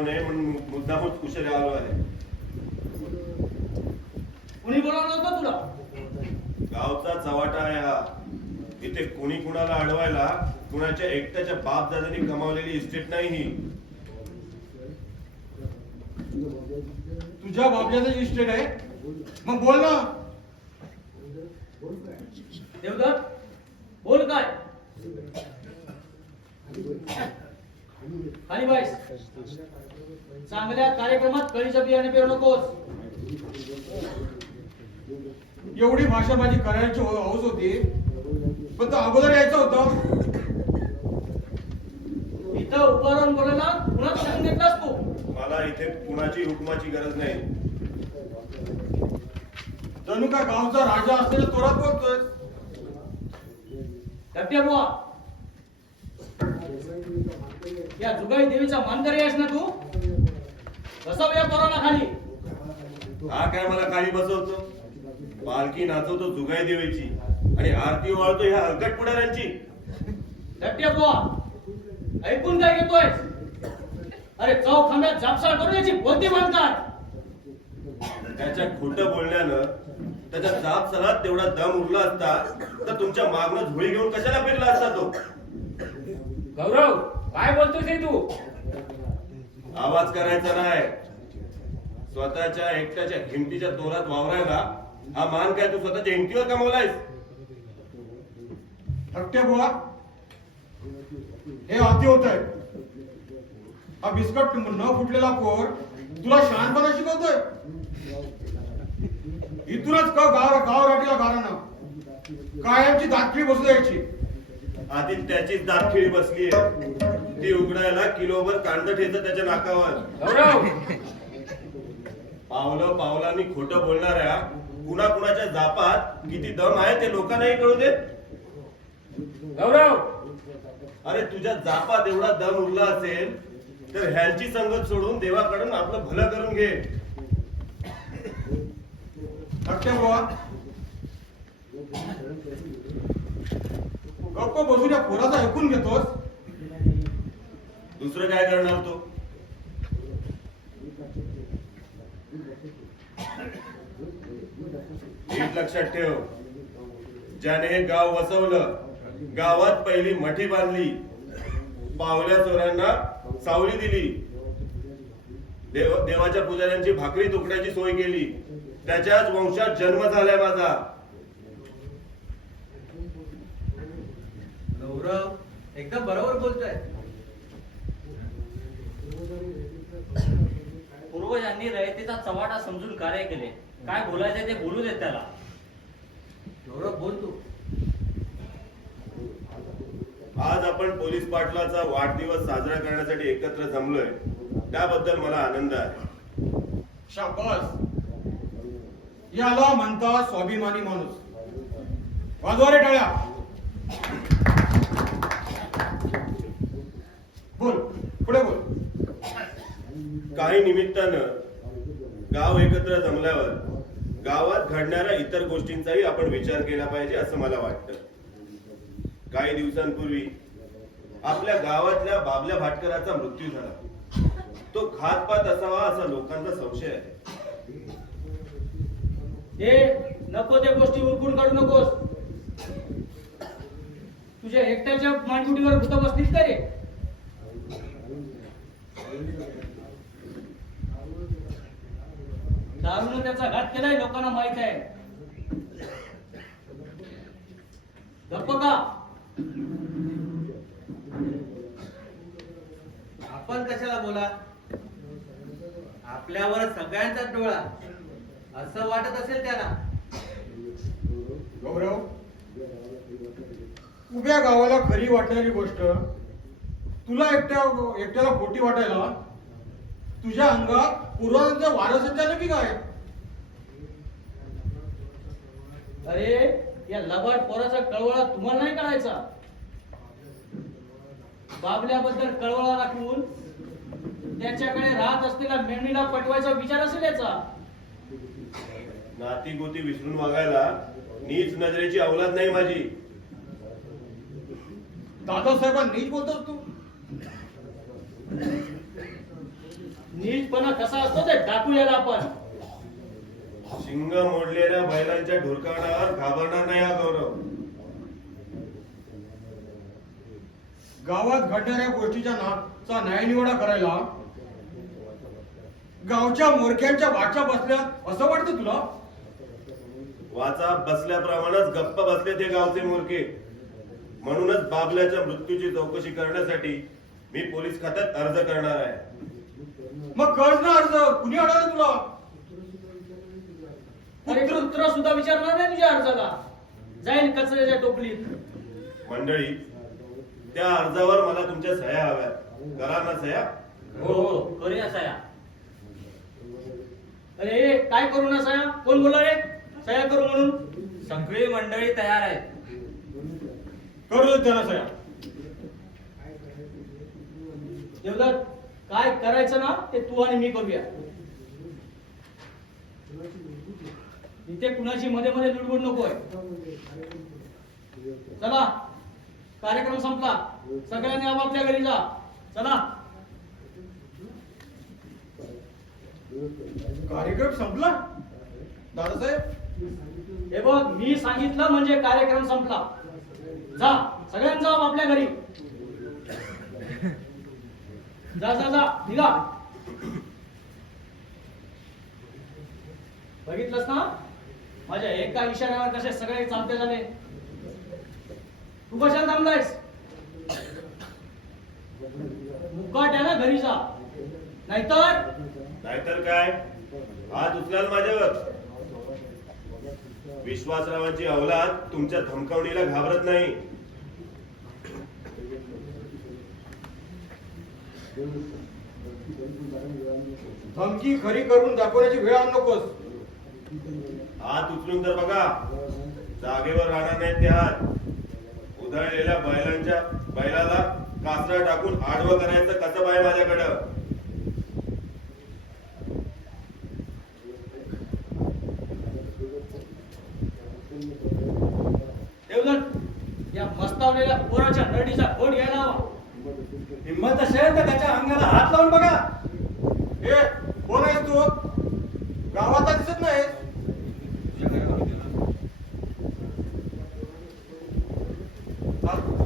येऊ नये म्हणून मुद्दामच कुशल आलो आहे. कुणी बोलावलं होतं तुला? गावचा चव्हाटा आहे हा. इथे कुणी कुणाला अडवायला कुणाच्या एकट्याच्या बाप दादांनी कमावलेली इस्टेट नाही ही. तुझ्या बापजाचं इस्टेट आहे मग बोल ना. देवदत्त बोल काय? खाली बाईस. चांगल्या कार्यक्रमात कळीचं बियाणे पेरू नकोस. एवढी भाषाबाजी करायची हौस होती पण तो अगोदर यायचं होतं. इथं उभारून बोलायला कुणाच सांगून घेतलास तू? मला इथे कुणाची हुकुमाची गरज नाही. जणू का गावचा राजा असलेला तोरात बोलतोय. धबधब्या बुवा, या जुगाई देवीचा मानकरी आहेस ना तू? बसव या पोराला खाली. हा काय मला खाली बसवतो? पालखी नाचवतो जुगाई देवीची आणि आरती ओवाळतो ह्या हलकट पुढाऱ्यांची. धबधब्या बुवा, ऐकून काय घेतोय? अरे चौखांब्यात जापसाळ करून याची बोलती म्हणतात. त्याच्या खोटं बोलण्यानं त्याच्या जाप सलात तेवढा दम उरला असता तर तुमच्या मागणं झोळी घेऊन कशाला फिरला असता तो? गौरव काय बोलतोस हे तू? आवाज करायचा नाही. स्वतःच्या एकट्याच्या हिमतीच्या तोरात वावरायला हा मान काय तू स्वतःच्या हिमतीवर कमवलायस? हट्टे बुवा, हे अति होत आहे. हा बिस्कट न फुटलेला पोर तुला शहाणपणा शिकवतोय. इथूनच का गाव राटीला गारानं कायमची दातखिळी बसू द्यायची. आधी त्याचीच दातखिळी बसलीये. ती उघडायला किलोभर कांदा ठेचत त्याच्या नाकावर. गौरव पावलं पावलांनी खोटं बोलणाऱ्या कुणाकुणाच्या जापात किती दम आहे ते लोकांनाही कळू दे. गौरव अरे तुझ्या जापात एवढा दम उरला असेल तर ह्यांची संगत सोडून देवाकडून आपलं भलं करून घे. हट्टे बुवा, गप्प बसून या पोराचं ऐकून घेतोस. दुसरं काय करणार तो? नीट लक्षात ठेव, ज्याने हे गाव वसवलं, गावात पहिली मठी बांधली, पावल्या चोरांना सावली दिली, देवाच्या पुजाऱ्यांची भाकरी तुकड्याची सोय केली, त्याच्याच वंशात जन्म झालाय माझा. गौरव एकदम बरोबर बोलतोय. पूर्वजांनी रयतेचा चव्हाटा समजून कार्य केले. काय बोलायचे ते बोलू देत त्याला. गौरव बोल तू. आज आपण पोलीस पाटलाचा वाढदिवस साजरा करण्यासाठी एकत्र जमलोय, त्याबद्दल मला आनंद आहे. शाबास, याला म्हणता स्वाभिमानी माणूस. वाजवा रे टाळ्या. बोल, पुढे बोल. काही निमित्तानं गाव एकत्र जमल्यावर गावात घडणाऱ्या इतर गोष्टींचाही आपण विचार केला पाहिजे असं मला वाटतं. काही दिवसांपूर्वी आपल्या गावातल्या बाबल्या भाटकराचा मृत्यू झाला. तो घातपात असावा असा लोकांचा संशय आहे. हे नको त्या गोष्टी उरकून काढू नकोस. तुझ्या एकट्याच्या मानकुटीवर भूत बसतील का रे? दारूने त्याचा घात केलाय लोकांना माहित आहे. गप्प का? आपण कशाला बोला? आपल्यावर सगळ्यांचा डोळा असं वाटत असेल त्याला. गौरव, उभ्या गावाला खरी वाटणारी गोष्ट तुला एकट्याला खोटी वाटायला तुझ्या अंगात पूर्वजांचं वारस झालं की काय? अरे या लबाड पोराचा कळवळा तुम्हाला नाही कळायचा. बाबल्याबद्दल कळवळा राखून त्याच्याकडे राहत असलेल्या मेंढीला पटवायचा विचार असेल याचा. नाती गोती विसरून वागायला नीच नजरेची अवलाद नाही माझी. दादासाहेबांनीच बोलतोस तू. नीचपणा कसा असतो ते दाखवूयाला आपण. शिंग मोडलेल्या बैलांच्या ढुरकाणावर घाबरणार नाही हा गौरव. गावात घडणाऱ्या गोष्टीच्या चा न्यायनिवाडा करायला गावच्या मोरक्यांच्या वाचा बसल्या असं वाटतं तुला? वाचा बसल्याप्रमाणेच गप्प बसले ते गावचे मोरके. म्हणूनच बाबल्याच्या मृत्यूची चौकशी करण्यासाठी मी पोलीस खात्यात अर्ज करणार आहे. मग कर ना अर्ज. कुणी अडवलं तुला? अरे कुत्र सुद्धा विचारणार नाही तुझ्या अर्जाला. जाईल कचऱ्याच्या टोपलीत. मंडळी, त्या अर्जावर मला तुमच्या सह्या हव्यात. करा ना सह्या? हो हो करूया सया. अरे काय करू ना सया? कोण बोला रे सया करू म्हणून? सगळी मंडळी तयार आहे. करू देत त्यांना सह्या. देवदत्त, काय करायचं ना ते तू आणि मी करूया. इथे कुणाची मध्ये मध्ये लुडबुड नकोय. चला, कार्यक्रम संपला. सगळ्यांनी आपापल्या घरी जा. चला. कार्यक्रम संपला दादासाहेब? हे बघ, मी सांगितलं म्हणजे कार्यक्रम संपला. जा, सगळ्यांनी जा आपल्या घरी. जा जा जा, निघा. बघितलंस ना माझ्या एका इशाऱ्यावर कसे सगळे चालते झाले. तू कशाला थांबलायस? मुकाट्यानं घरी जा, नाहीतर नाहीतर काय? हात उचलाल माझ्यावर. विश्वासरावांची औलाद तुमच्या धमकावणीला घाबरत नाही. धमकी खरी करून दाखवण्याची वेळ आणू नकोस. हात उचलून तर बघा. जागेवर राहणार नाहीत ते हात. उधळलेल्या बैलाला कासरा टाकून आडवं करायचं कसं पाय माझ्याकडं. देवदत्त, या मस्तावलेल्या पोराच्या नडीचा घोट घ्यायला हवा. हिंमत असेल तर त्याच्या अंगाला हात लावून बघा. ए, कोण आहेस तू? गावात दिसत नाही.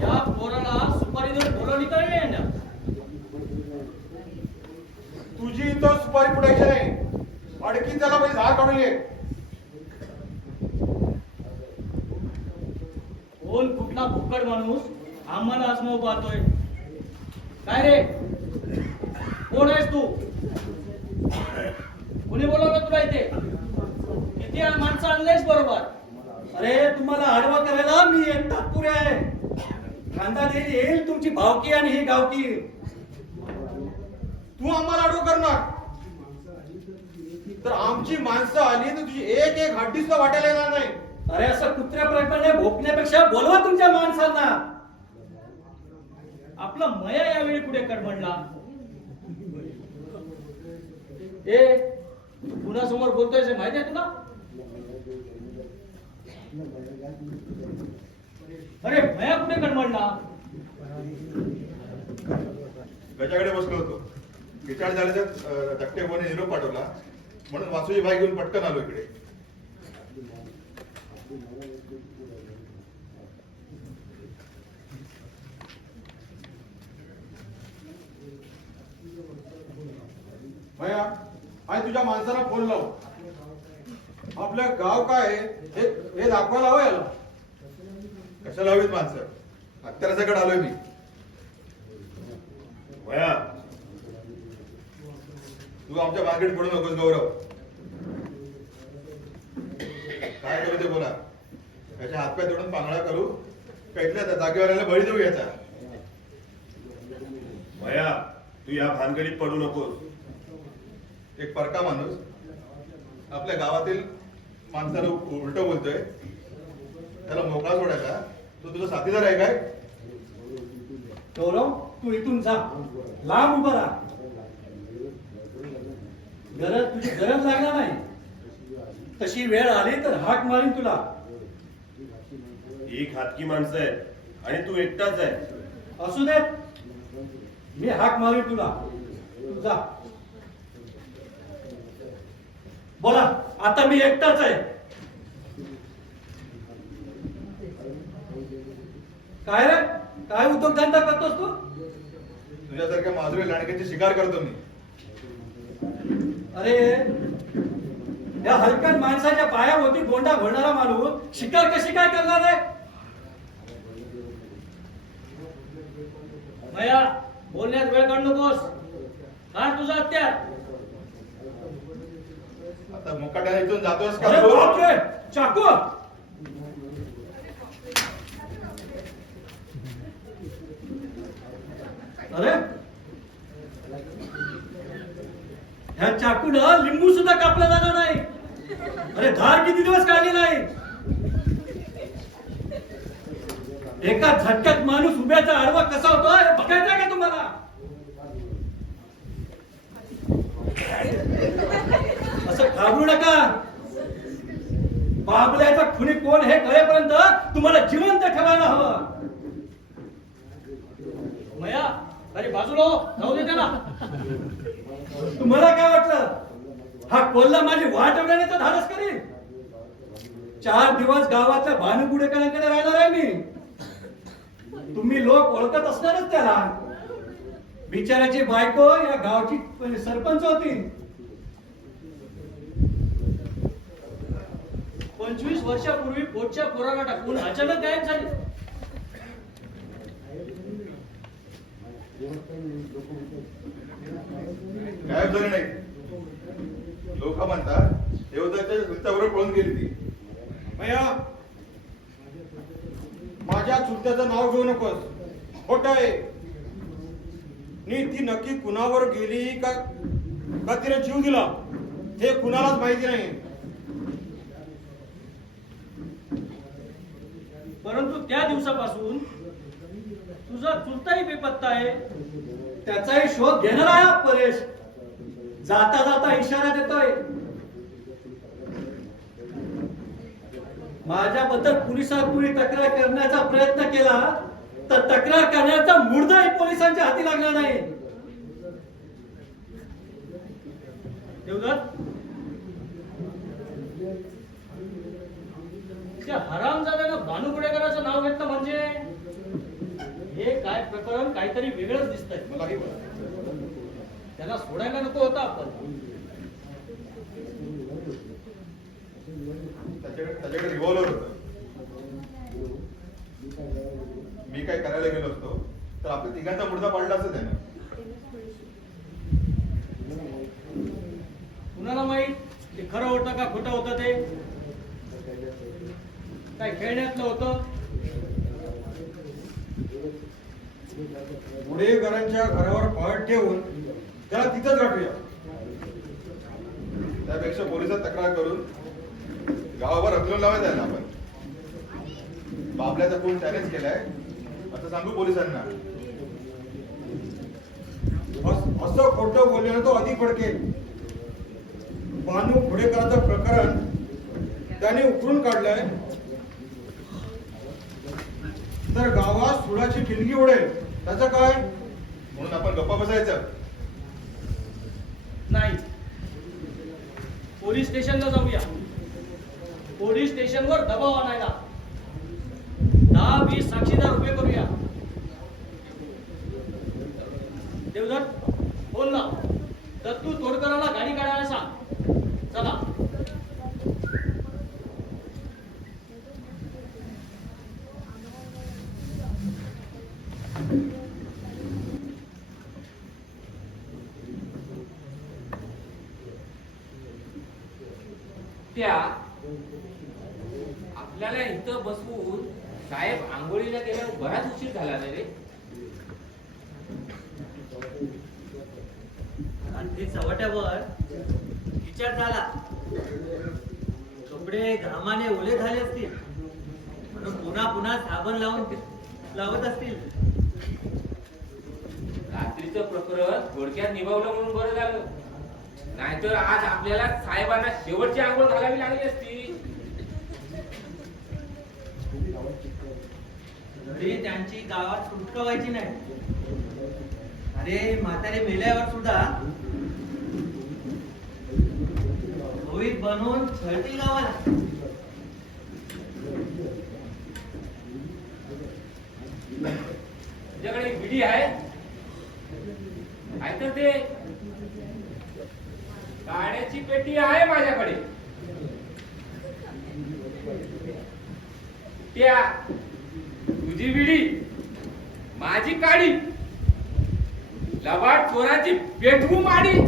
या पोराला सुपारी देऊन बोलवणी तर नाही ना. तुझी इथं सुपारी पुडायची नाही. अडकी त्याला पहिले झाड काढून ये. कोण कुठला भुक्कड माणूस आम्हाला आजमाव पाहतोय? काय रे, कोण आहेस तू? कोणी बोलवलं तुला इथे? किती माणसं आणलेस बरोबर? अरे तुम्हाला आडवा करायला मी एकटाच पुरे आहे. खांदा येईल तुमची भावकी आणि ही गावकी. तू आम्हाला अडवू करणार तर आमची माणसं आली तर तुझी एक एक हड्डी सुद्धा वाटायला येणार नाही. अरे असं कुत्र्याप्रमाणे भोकण्यापेक्षा बोलवा तुमच्या माणसांना. आपला मया यावेळी कुठे कडमडला? ए, कुणासमोर बोलतोय माहिती आहे तुला? अरे मया कुठे कडमडला? गजाकडे बसलो होतो. विचार झाल्याचा धक्के कोणी निरोप पाठवला म्हणून वासूची बाई घेऊन पटकन आलो इकडे. भया, आई तुझ्या माणसाला फोन लाव. आपलं गाव काय आहे हे दाखवायला हवं याला. कशाला हवीत माणसं? हत्याराच्याकडे आलोय मी. वया, तू आमच्या मार्केट पडू नकोस गौरव. काय करू ते बोला. त्याच्या हातपाय तोडून पांगळा करू का इथल्या त्या जागेवाल्याला बळी देऊ याचा? वया, तू या भानगडीत पडू नकोस. एक परका माणूस आपल्या गावातील माणसाला उलट बोलतोय. त्याला मोकळा सोडायचा. तो तुझा साथीदार आहे काय? गौरव तू इथून जा. लांब उभा राहा. तुझी गरज लागणार नाही. तशी वेळ आली तर हाक मारीन तुला. ही खातकी माणसं आहेत आणि तू एकटाच आहे. असू देत. मी हाक मारीन तुला. तू जा. बोला, आता मी एकटाच आहे. काय रे, काय उद्योगधंदा करतोस तू? तुझ्यासारख्या माधुरी लांडग्याची शिकार करतो मी. अरे, या हलकट माणसाच्या पायाभोवती गोंडा भरणारा माणूस शिकार कशी काय करणार आहे? मया बोलण्यात वेळ काढू नकोस. काढ तुझा हत्यार. आता मुकाट्याने इथून जातोस का अरे तू? बापरे, चाकू. अरे, ह्या चाकूनं लिंबू सुद्धा कापला जाणार नाही. अरे, धार किती दिवस काढली नाही. एका झटक्यात माणूस उभ्याचा आडवा कसा होतो हे बघायचं का तुम्हाला? असं घाबरू नका. बाबल्याचा खुनी कोण हे कळेपर्यंत तुम्हाला जिवंत ठेवायला हवं. मया अरे बाजूला हो. जाऊ दे त्याला. तुम्हाला काय वाटलं हा कोल्हा माझी वाट अडवण्याचा धाडस करील? 4 दिवस गावातल्या भानुगुडेकरांकडे राहणार आहे मी. तुम्ही लोक ओळखत असणारच त्याला. बिचाराची बायको या गावची सरपंच होती. 25 वर्षापूर्वी पोटच्या पोराला टाकून अचानक गायब झाली. गायब झाली नाही. लोक म्हणतात देवदाच्या रस्त्यावर पळून गेली ती. भैया, माझ्या चुलत्याचं नाव घेऊ नकोस. खोट आहे. नी ती नक्की कुणावर गेली का तिने जीव दिला हे कुणालाच माहिती नाही. परंतु त्या दिवसापासून तुझा चुलताही बेपत्ता आहे. त्याचाही शोध घेणार आहे हा परेश. जाता जाता इशारा देतोय. माझ्याबद्दल पोलिसांपुढे तक्रार करण्याचा प्रयत्न केला तर तक्रार करण्याचा मुर्दाही पोलिसांच्या हाती लागणार नाही. देवदत्त, त्या हरामजाद्यानं भानुगुडेकरांचं नाव घेतलं म्हणजे हे काय प्रकरण काहीतरी वेगळंच दिसतंय. मलाही बोला. त्याला सोडायला नको होता आपण. त्याच्याकडे रिव्हॉल्वर होतं. मी काय करायला गेलो असतो तर आपल्या तिघांचा मुर्दा पडला असतं त्याने. कुणाला माहित ते खरं होतं का खोटं होतं ते. काय खेळण्यातलं होतं. गुडेकरांच्या घरावर पाळत ठेवून त्याला तिथंच गाठूया. त्यापेक्षा पोलिसात तक्रार करून गावावर अकलून लावायचं आहे ना आपण. बाबल्याचा कोण चॅलेंज केलाय असं सांगू पोलिसांना. असं खोटं बोलल्यानं तो अधिक भडकेल. भानू घोडेकरांचं प्रकरण त्याने उकरून काढलंय तर गावात सुडाची ठिणगी उडेल. त्याचं काय? म्हणून आपण गप्पा बसायचं. नाही, पोलीस स्टेशनला जाऊया. पोलीस स्टेशनवर दबाव आणायला 10-20 साक्षीदार उभे करूया. देवदत्त, बोल ना. दत्तू तोडकराला गाडी काढायला सांग. चला. त्या आपल्याला इथं बसवून साहेब आंघोळीला गेल्यावर बराच उशीर झाला ना रे. आणखी चवट्यावर विचार झाला. कपडे घामाने ओले झाले असतील म्हणून पुन्हा पुन्हा साबण लावत असतील. रात्रीचं प्रकरण थोडक्यात निभावलं म्हणून बरं झालं. नाहीतर आज आपल्याला साहेबांना शेवटची आंघोळ घालावी लागली असती. तरी त्यांची गावात सुटका व्हायची नाही. अरे म्हातारे मेल्यावर सुद्धा होळीत बनवून छळतील गावाला. तुझ्याकडे एक विडी आहे तर ते काड्याची पेटी आहे माझ्याकडे. त्या तुझी विडी माझी काडी लबाड चोराची पेटवू माडी.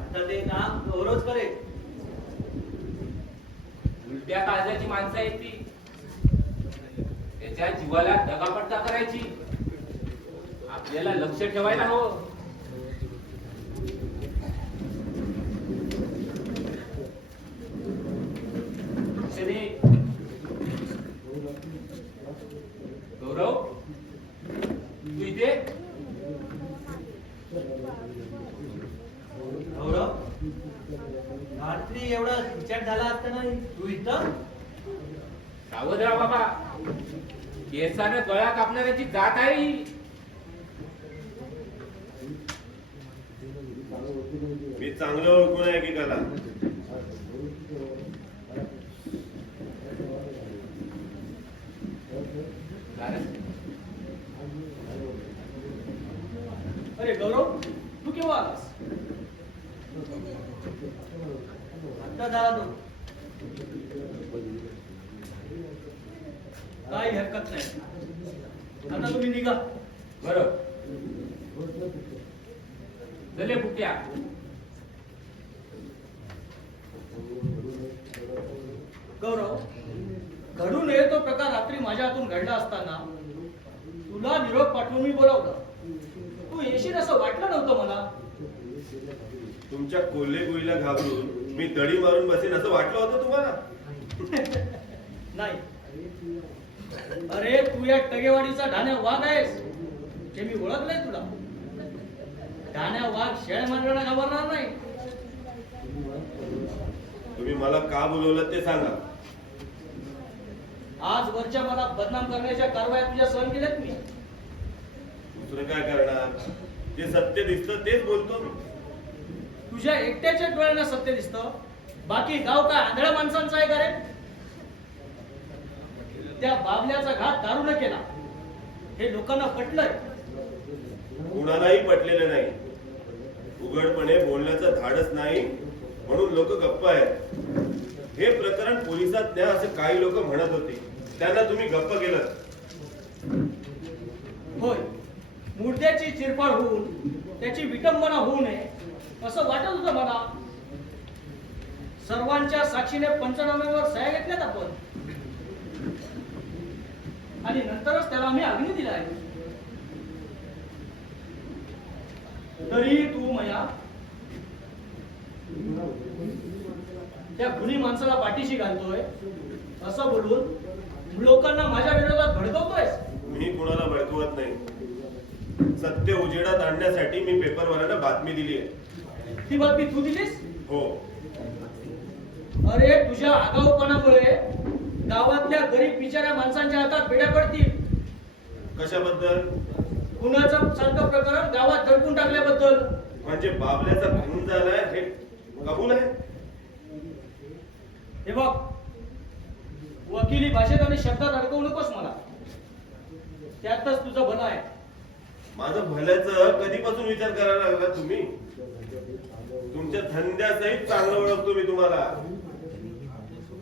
आता ते काम गौरवच करेल. उलट्या काळजाची माणसं आहेत ती. त्याच्या जीवाला दगापट्टा करायची. आपल्याला लक्ष ठेवायला हवं. लक्ष दे. गौरव तू इथे. गौरव रात्री एवढा खिचट झाला असताना तू इथं. सावध राहा बाबा. केसानं गळा कापणाऱ्याची जात आहे ही. मी चांगलं ओळखून आहे की कला. अरे गौरव, तू केव्हा आलास? आता झाला तो. काही हरकत नाही. आता तुम्ही निघा. बरं चले फुट्या. गौरव, घडू नये तो प्रकार रात्री माझ्या हातून घडला असताना तुला निरोप पाठवून मी बोलावलं. तू येशील असं वाटलं नव्हतं मला. तुमच्या कोल्हे गोईला घाबरून मी दडी मारून बसेन असं वाटलं होतं तुम्हाला? नाही. अरे तू या टगेवाडीचा ढाण्या वाघ आहेस हे मी ओळखलंय तुला. ढाण्या वाघ शेळ मांजराला घाबरणार नाही. तुम्ही मला का बोलवलं ते सांगा. आजवरच्या मला बदनाम करण्याच्या कारवाया तुझ्या सहन केल्यात मी. दुसरं काय करणार? जे सत्य दिसतं तेच बोलतो मी. तुझ्या एकट्याच्या डोळ्यांना सत्य दिसतं. बाकी गाव काय आंधळ्या माणसांचा आहे का रे? त्या बाबल्याचा घात दारूने केला हे लोकांना पटलंय. कुणालाही पटलेलं नाही. उघडपणे बोलण्याचं धाडस नाही म्हणून लोक गप्प आहेत. हे प्रकरण पोलिसात द्या असे काही लोक म्हणत होते. त्यांना तुम्ही गप्प केलं. होय, मुर्द्याची चिरफाड होऊन त्याची विटंबना होऊ नये असं वाटत होतं मला. सर्वांच्या साक्षीने पंचनाम्यावर सह्या घेतल्यात आपण आणि नंतरच त्याला आम्ही अग्नी दिला आहे. तरी तू मया त्या खुनी माणसाला पाठीशी घालतोय असं बोलून लोकांना माझ्या विरोधात भडकवतोयस. मी कुणाला भडकवत नाही. सत्य उजेडात आणण्यासाठी मी पेपरवाल्यांना बातमी दिली आहे. ती बातमी तू दिलीस? हो. अरे तुझ्या आगाऊपणामुळे गावातल्या गरीब बिचाऱ्या माणसांच्या हातात बेड्या पडतील. कशाबद्दल? खुनाचं सारखं प्रकरण गावात दडपून टाकल्याबद्दल. म्हणजे बाबल्याचा खून झालाय हे कबूल आहे? हे बघ, वकिली भाषेत आणि शब्दात अडकवू नकोस मला. त्यातच तुझं भलं आहे. माझं भल्याचं कधीपासून विचार करायला लागला तुम्ही? तुमच्या धंद्यासहित चांगलं ओळखतो मी तुम्हाला.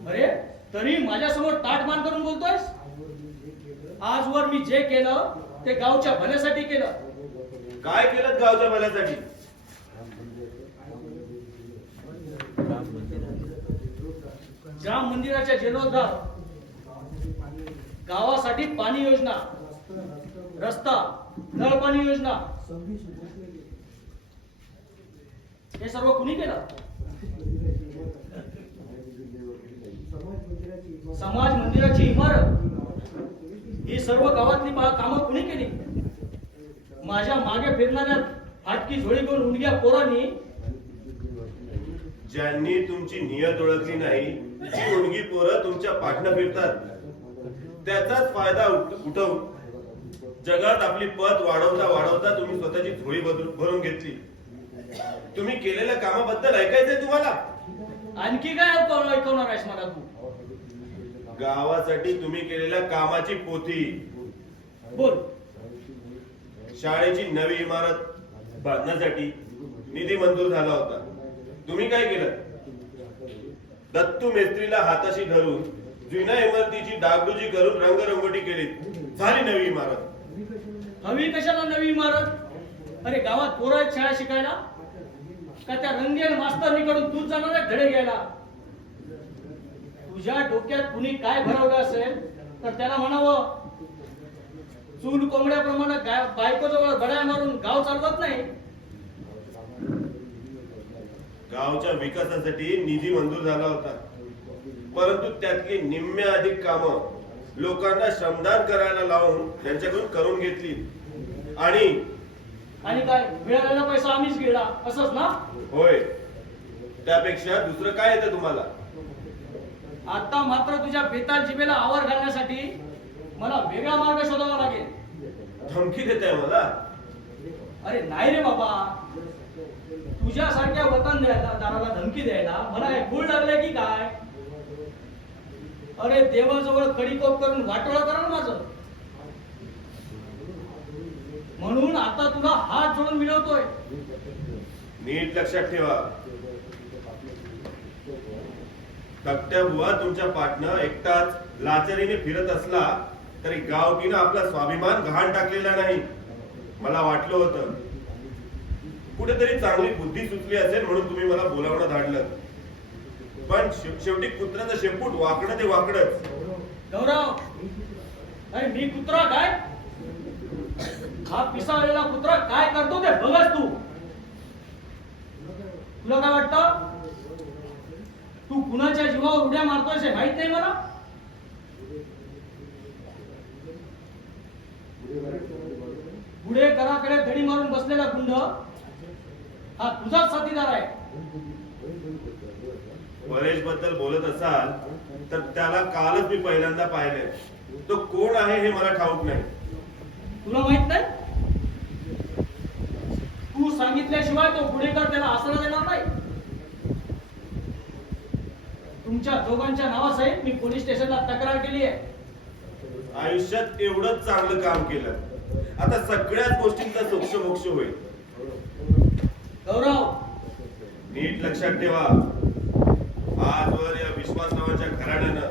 अरे तरी माझ्यासमोर ताट मान करून बोलतोयस? आजवर मी जे केलं ते गावच्या भल्यासाठी केलं. काय केलं गावच्या भल्यासाठी? राम मंदिराच्या जीर्णोद्धार, गावासाठी पाणी योजना, रस्ता, नळ पाणी योजना हे सर्व कुणी केलं? समाज मंदिराची इमारत ही सर्व गावातली कामं कुणी केली? माझ्या मागे फिरणाऱ्या फाटकी झोळी घेऊन उंडग्या पोरांनी. ज्यांनी तुमची नियत ओळखली नाही, जी उणगी पोरं तुमच्या पाठनं फिरतात, त्याचाच फायदा उठवून जगात आपली पत वाढवता वाढवता तुम्ही स्वतःची झोळी भरून घेतली. तुम्ही केलेल्या कामाबद्दल ऐकायचंय तुम्हाला? आणखी काय ऐकवणार आहेस मला तू? गावासाठी तुम्ही केलेल्या कामाची पोथी. बोल. शाळेची नवी इमारत बांधण्यासाठी निधी मंजूर झाला होता. तुम्ही काय केलं? दत्तू मेस्त्रीला हाताशी धरून जुन्या इमारतीची डागडुजी करून रंगरंगोटी केली. झाली नवी इमारत. हवी कशाला नवी इमारत? अरे गावात पोरं आहेत शाळा शिकायला का? त्या रंगेल मास्तरनीकडून तूच जाणार आहे धडे घ्यायला? तुझ्या डोक्यात कुणी काय भरवलं असेल तर त्याला म्हणावं, चूल कोंबड्याप्रमाणे बायकोजवळ बड्या मारून गाव चालवत नाही. गावच्या विकासासाठी निधी मंजूर झाला होता, परंतु त्यातली निम्म्या अधिक कामं लोकांना श्रमदान करायला लावून त्यांच्याकडून करून घेतली. आणि काय मिळालेला पैसा आम्हीच गेला असंच ना? होय, त्यापेक्षा दुसरं काय येतं तुम्हाला? आता मात्र तुझ्या बेताल जिभेला आवर घालण्यासाठी मला वेगळा मार्ग शोधावा लागेल. धमकी देत आहे मला? अरे नाही रे बाबा, तुझ्यासारख्या वतनदाराला धमकी द्यायला मला काय गुळ लागलंय की काय? अरे देवाजवळ कडीकोप करून वाटोळं करा ना माझं. म्हणून आता तुला हात जोडून मिळवतोय. नीट लक्षात ठेवा, धाकट्या बुवा तुमच्या पाठनं एकटाच लाचारीने फिरत असला तरी गावकीनं आपला स्वाभिमान गहाण टाकलेला नाही. मला वाटलं होतं कुठेतरी चांगली बुद्धी सुचली असेल म्हणून तुम्ही मला बोलावणं धाडलं, पण शेवटी कुत्र्याचं शेपूट वाकडं ते वाकडच. गौरव, अरे मी कुत्रा काय? हा पिसाळलेला कुत्रा काय करतो ते बघच तू. तुला काय वाटतं तू कुणाच्या जीवावर उड्या मारतोयस हे माहित नाही मला? पुढे कराकडे धडी मारून बसलेला गुंड हा तुझाच साथीदार आहे. परेश बद्दल बोलत असाल तर त्याला कालच मी पहिल्यांदा पाहिले. तो कोण आहे हे मला ठाऊक नाही. तुला माहित नाही? तू सांगितल्याशिवाय तो गुन्हेगार त्याला आसरा देणार नाही. तुमच्या दोघांच्या नावासहित मी पोलीस स्टेशनला तक्रार केली आहे. आयुष्यात एवढंच चांगलं काम केलं, आता सगळ्याच गोष्टींचा सोक्ष होईल. गौरव, नीट लक्षात ठेवा, आजवर या विश्वास नावाच्या घराण्यानं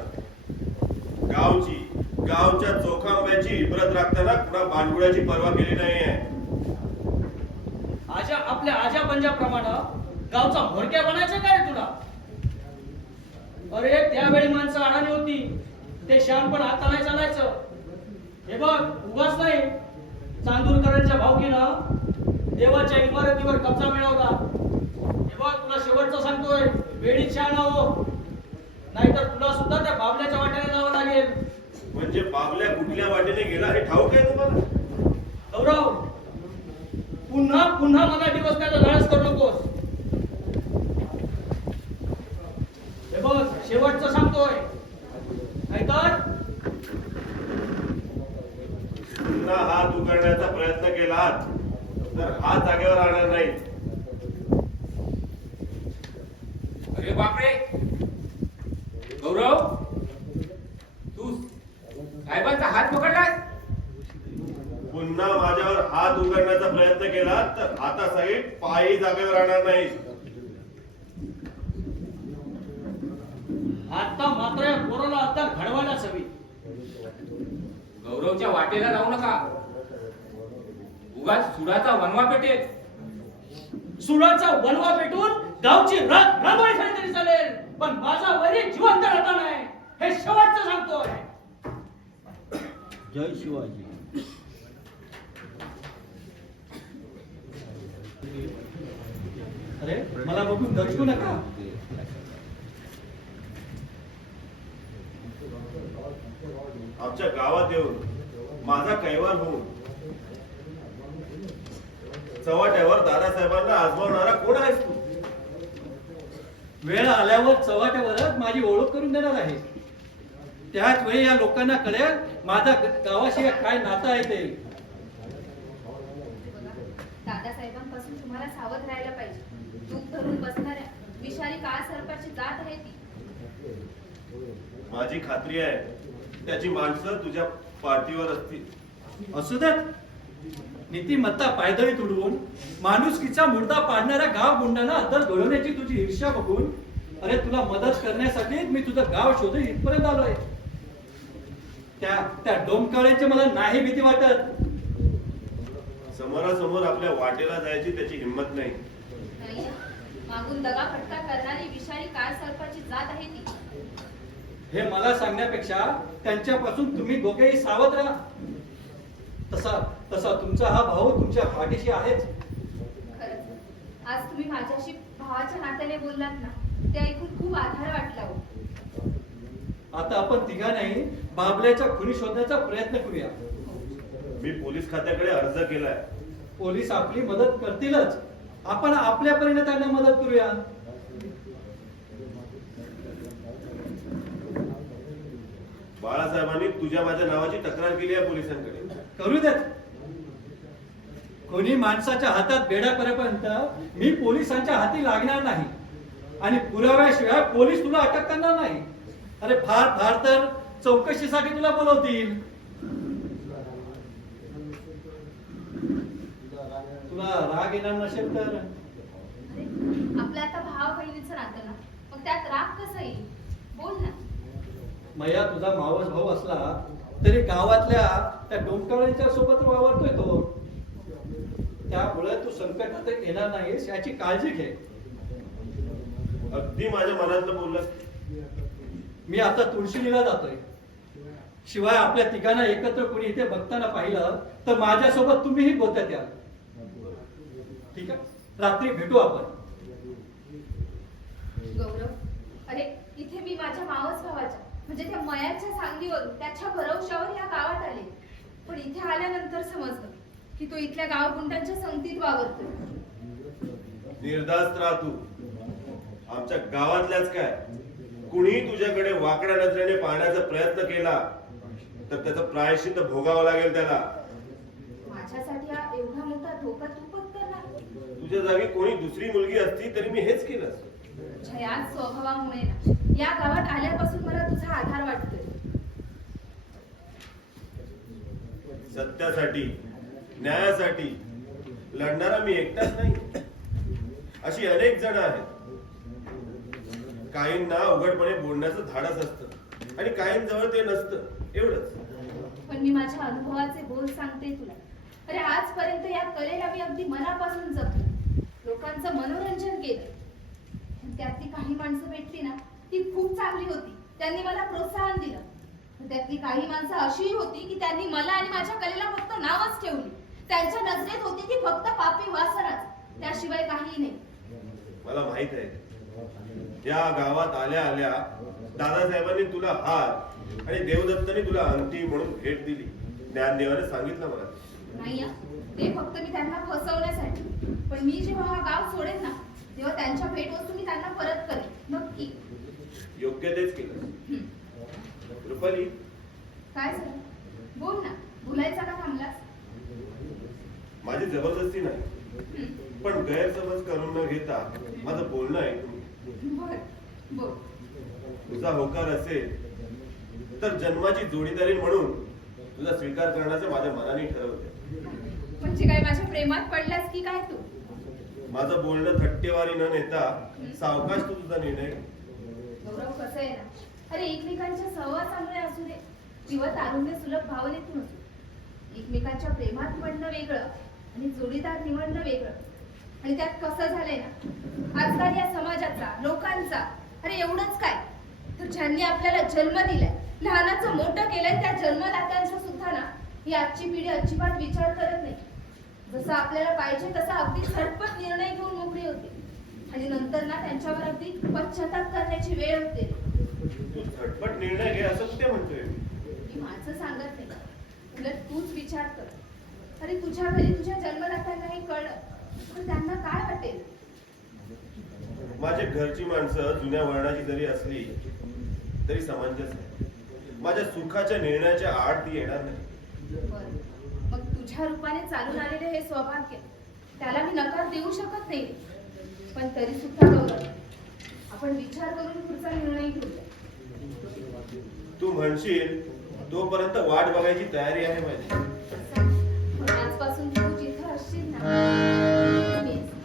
गावच्या चोखांब्याची इब्रत राखताना कुणा बांडगुळ्याची पर्वा केली नाहीये. आपल्या आजा पंजाप्रमाणे गावचा म्होरक्या बनायचं काय तुला? अरे त्यावेळी माणसं अडाणी होती, ते शहाणपण आता नाही चालायचं. हे बघ, उगाच नाही चांदूरकरांच्या भावकीनं देवाच्या इमारतीवर कब्जा मिळवला. हे बघ, तुला शेवटचं सांगतोय, वेळीच शहाणा हो, नाहीतर तुला सुद्धा त्या बाबल्याच्या वाटेने जावं लागेल. म्हणजे बाबल्या कुठल्या वाटेने गेला हे ठाऊक आहे तुम्हाला? गौरव, पुन्हा पुन्हा मला दिवसण्याचा धाडस करू नकोस. हे बघ, शेवटचं सांगतोय, नाहीतर पुन्हा हात उघडण्याचा प्रयत्न केलात तर हात जागेवर राहणार नाही. अरे बापरे, गौरव, तू साहेबांचा हात पकडलास? पुन्हा माझ्यावर हात उघडण्याचा प्रयत्न केला तर आता साहेब पायी जागेवर राहणार नाही. आता मात्र या पोराला आता घडवायलाच हवी. गौरवच्या वाटेला जाऊ नका, उगाच सुडाचा वनवा पेटेल. सुराचा वनवा पेटून गावची रांगोळी झाली तरी चालेल, पण माझा वरी जिवंत राहता नाही, हे शेवटचं सांगतोय. जय शिवाजी. अरे मला बघून दचकू नका. आमच्या गावात येऊन माझा कैवार होऊन चव्हाट्यावर दादासाहेबांना आजमावणारा कोण आहेस तू? वेळ आल्यावर चव्हाट्यावरच माझी ओळख करून देणार आहे. त्याच वेळी या लोकांना कळेल माझा गावाशी काय नातं आहे ते. दादासाहेबांपासून तुम्हाला सावध राहायला पाहिजे. तूप धरून बसणाऱ्या विषारी काळ सर्पाची जात आहे ती. माझी खात्री आहे त्याची माणसं तुझ्या पार्टीवर असतील. असू देत. नीतिमत्ता पायदळी तुडवून माणुसकीचा मुर्दा पाडणाऱ्या गाव गुंडांना अद्दल घडवण्याची तुझी ईर्ष्या बघून अरे तुला मदत करण्यासाठी मी तुझं गाव शोधून इथपर्यंत आलोय. त्या डोमकाळ्यांची मला नाही भीती वाटत. समोरासमोर आपल्या वाटेला जायची त्याची हिंमत नाही. नाही, मागून दगाफटका करणारी विषारी काळ सर्पाची जात आहे ती. हे मला सांगण्यापेक्षा त्यांच्यापासून तुम्ही दोघेही सावध राहा. तसा तुमचा हा भाऊ तुमच्या पाठीशी आहेच. खरंच आज तुम्ही माझ्याशी भावाच्या नात्याने बोललात ना, ते ऐकून खूप आधार वाटला हो. आता आपण तिघांनाही बाबल्याच्या खुनी शोधण्याचा प्रयत्न करूया. मी पोलीस खात्याकडे अर्ज केलाय. पोलीस आपली मदत करतीलच. आपण आपल्या परीने त्यांना मदत करूया. बाळासाहेबांनी तुझ्या माझ्या नावाची तक्रार केली आहे पोलिसांकडे. करू देत. कोणी माणसाच्या हातात बेड्या पडेपर्यंत मी पोलिसांच्या हाती लागणार नाही. आणि पुराव्याशिवाय पोलीस तुला अटक करणार नाही. अरे फार तर चौकशीसाठी तुला बोलवतील. तुला राग येणार नसेल तर अरे, आपलं आता भाव बहिणीचं नातं ना, मग त्यात राग कसं येईल? बोल ना. मया तुझा मावस भाऊ असला तरी गावातल्या त्या डोमकाळ्यांच्या सोबत वावरतोय तो. त्यामुळे तू संकटात येणार नाहीस याची काळजी घे. अगदी माझ्या मनातलं बोललास. मी आता तुळशीला जातोय. शिवाय आपल्या तिघांना एकत्र कोणी इथे बघताना पाहिलं तर माझ्यासोबत तुम्हीही गोत्यात याल. ठीक आहे, रात्री भेटू आपण. गौरव, अरे इथे मी माझ्या मावस भावाच्या म्हणजे त्या मयाच्या सांगलीवरून त्याच्या भरवशावर या गावात आले. पण इथे आल्यानंतर समजलं की तो इथल्या गाव गुंडांच्या संगतीत वावरतोय. निर्धास्त राहा तू. आमच्या गावातल्याच काय कुणी तुझ्याकडे वाकड्या नजरेने पाहण्याचा प्रयत्न केला तर त्याचं प्रायश्चित्त भोगावं लागेल त्याला. माझ्यासाठी हा एवढा मोठा धोका तू पत्करणार? तुझ्या जागी कोणी दुसरी मुलगी असती तरी मी हेच केलं असतं. तुझ्या याच स्वभावामुळे ना या गावात आल्यापासून मला तुझा आधार वाटतोय. सत्यासाठी न्यायासाठी लढणारा मी एकटाच नाही. अशी अनेक जण आहेत. काहींना उघडपणे बोलण्याचं धाडस असतं आणि काहींजवळ ते नसतं. एवढंच. पण मी माझ्या अनुभवाचे बोल सांगते तुला. अरे आजपर्यंत या कलेला मी अगदी मनापासून जपलं. लोकांचं मनोरंजन केलं. त्यातली काही माणसं भेटली ना ती खूप चांगली होती. त्यांनी मला प्रोत्साहन दिलं. त्यातली काही माणसं अशीही होती की त्यांनी मला आणि माझ्या कलेला फक्त नावच ठेवली. त्यांच्या नजरेत होती ती फक्त पापी वासनाच, त्याशिवाय काही नाही. मला माहित आहे या गावात आल्या आल्या दादासाहेबांनी तुला हार आणि देवदत्तांनी तुला अंगठी म्हणून भेट दिली. ज्ञानदेवाने सांगितलं मला. नाही हं, ते फक्त मी त्यांना फसवण्यासाठी. पण मी जेव्हा हा गाव सोडेन ना तेव्हा त्यांच्या भेटवस्तू मी त्यांना परत करेन नक्की. योग्य तेच केलं. रुपाली, काय सर? बोल ना, बोलायचा का थांबलास? माझी जबरदस्ती नाही पण गैरसमज करून न घेता माझं बोलणं ऐकून. बर बोल. तुझा होकार असेल तर जन्माची जोडीदारी म्हणून तुझा स्वीकार करण्याचं माझ्या मनाने ठरवते. म्हणजे काय माझ्या प्रेमात पडलास की काय तू? माझं बोलणं थट्टेवारी न नेता सावकाश तू तुझा निर्णय. गौरव, कसं आहे ना, अरे एकमेकांच्या सहवासामुळे असू दे किंवा तारुण्य सुलभ भावनेतून असू, एकमेकांच्या प्रेमात पडणं वेगळं आणि जोडीदार निवडणं वेगळं. आणि त्यात कसं झालंय ना आजकाल या समाजाचा लोकांचा अरे एवढंच काय तर ज्यांनी आपल्याला जन्म दिलाय, लहानाचं मोठं केलंय, त्या जन्मदात्यांचा सुद्धा ना ही आजची पिढी अजिबात विचार करत नाही. जसं आपल्याला पाहिजे तसा अगदी झटपट निर्णय घेऊन मोकळी होते आणि नंतर ना त्यांच्यावर अगदी पश्चाताप करण्याची वेळ होते. तू झटपट निर्णय घे असं कुठे म्हणतोय? मी माझं सांगत नाही. उलट तूच विचार कर. अरे तुझ्या घरी तुझ्या जन्मदात्यांना हे कळलं तर त्यांना काय वाटेल? माझ्या घरची माणसं जुन्या वळणाची जरी असली तरी समंजस आहे. माझ्या सुखाच्या निर्णयाच्या आड ती येणार नाही. बरं. मग तुझ्या रूपाने चालून आलेले हे सौभाग्य त्याला मी नकार देऊ शकत नाही. पण तरी सुद्धा गौरव, आपण विचार करून पुढचा निर्णय घेऊया. तू म्हणशील तोपर्यंत वाट बघायची तयारी आहे माझी. पण आजपासून तू जिथं असशील ना मीच.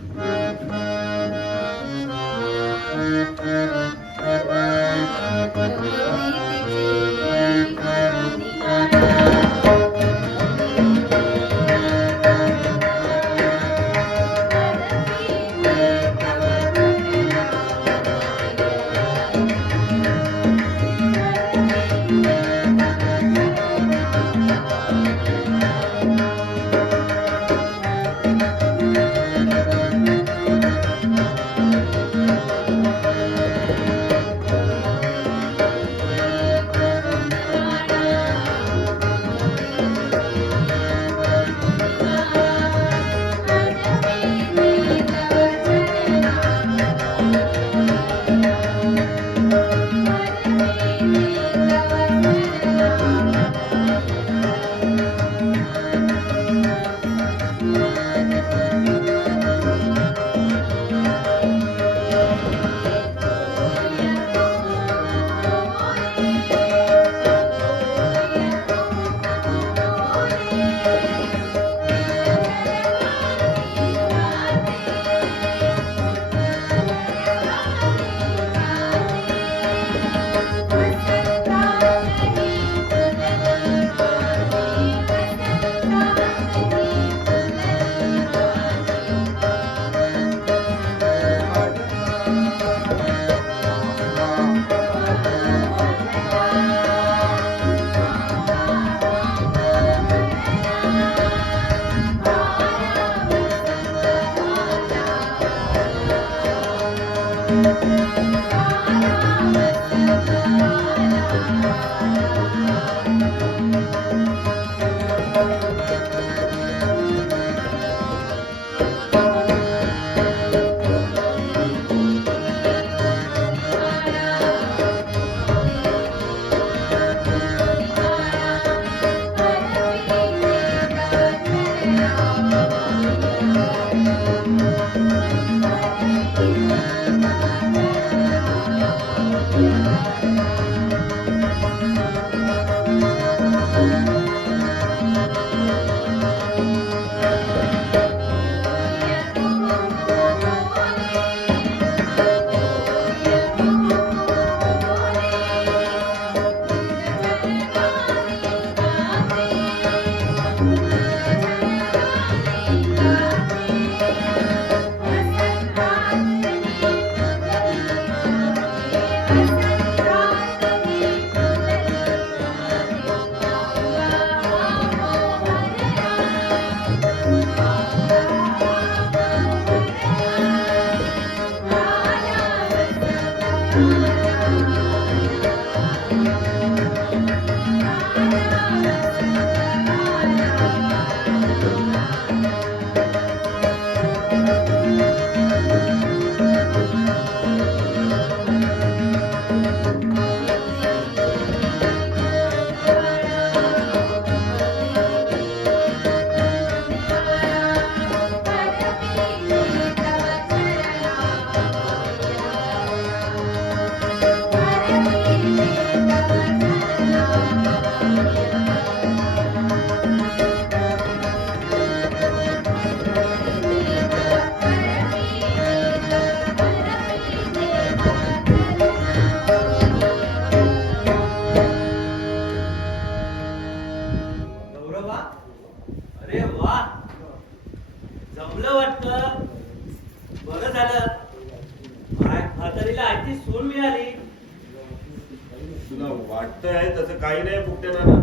तुला वाटतंय तसं काही नाही फुकट्या नाना.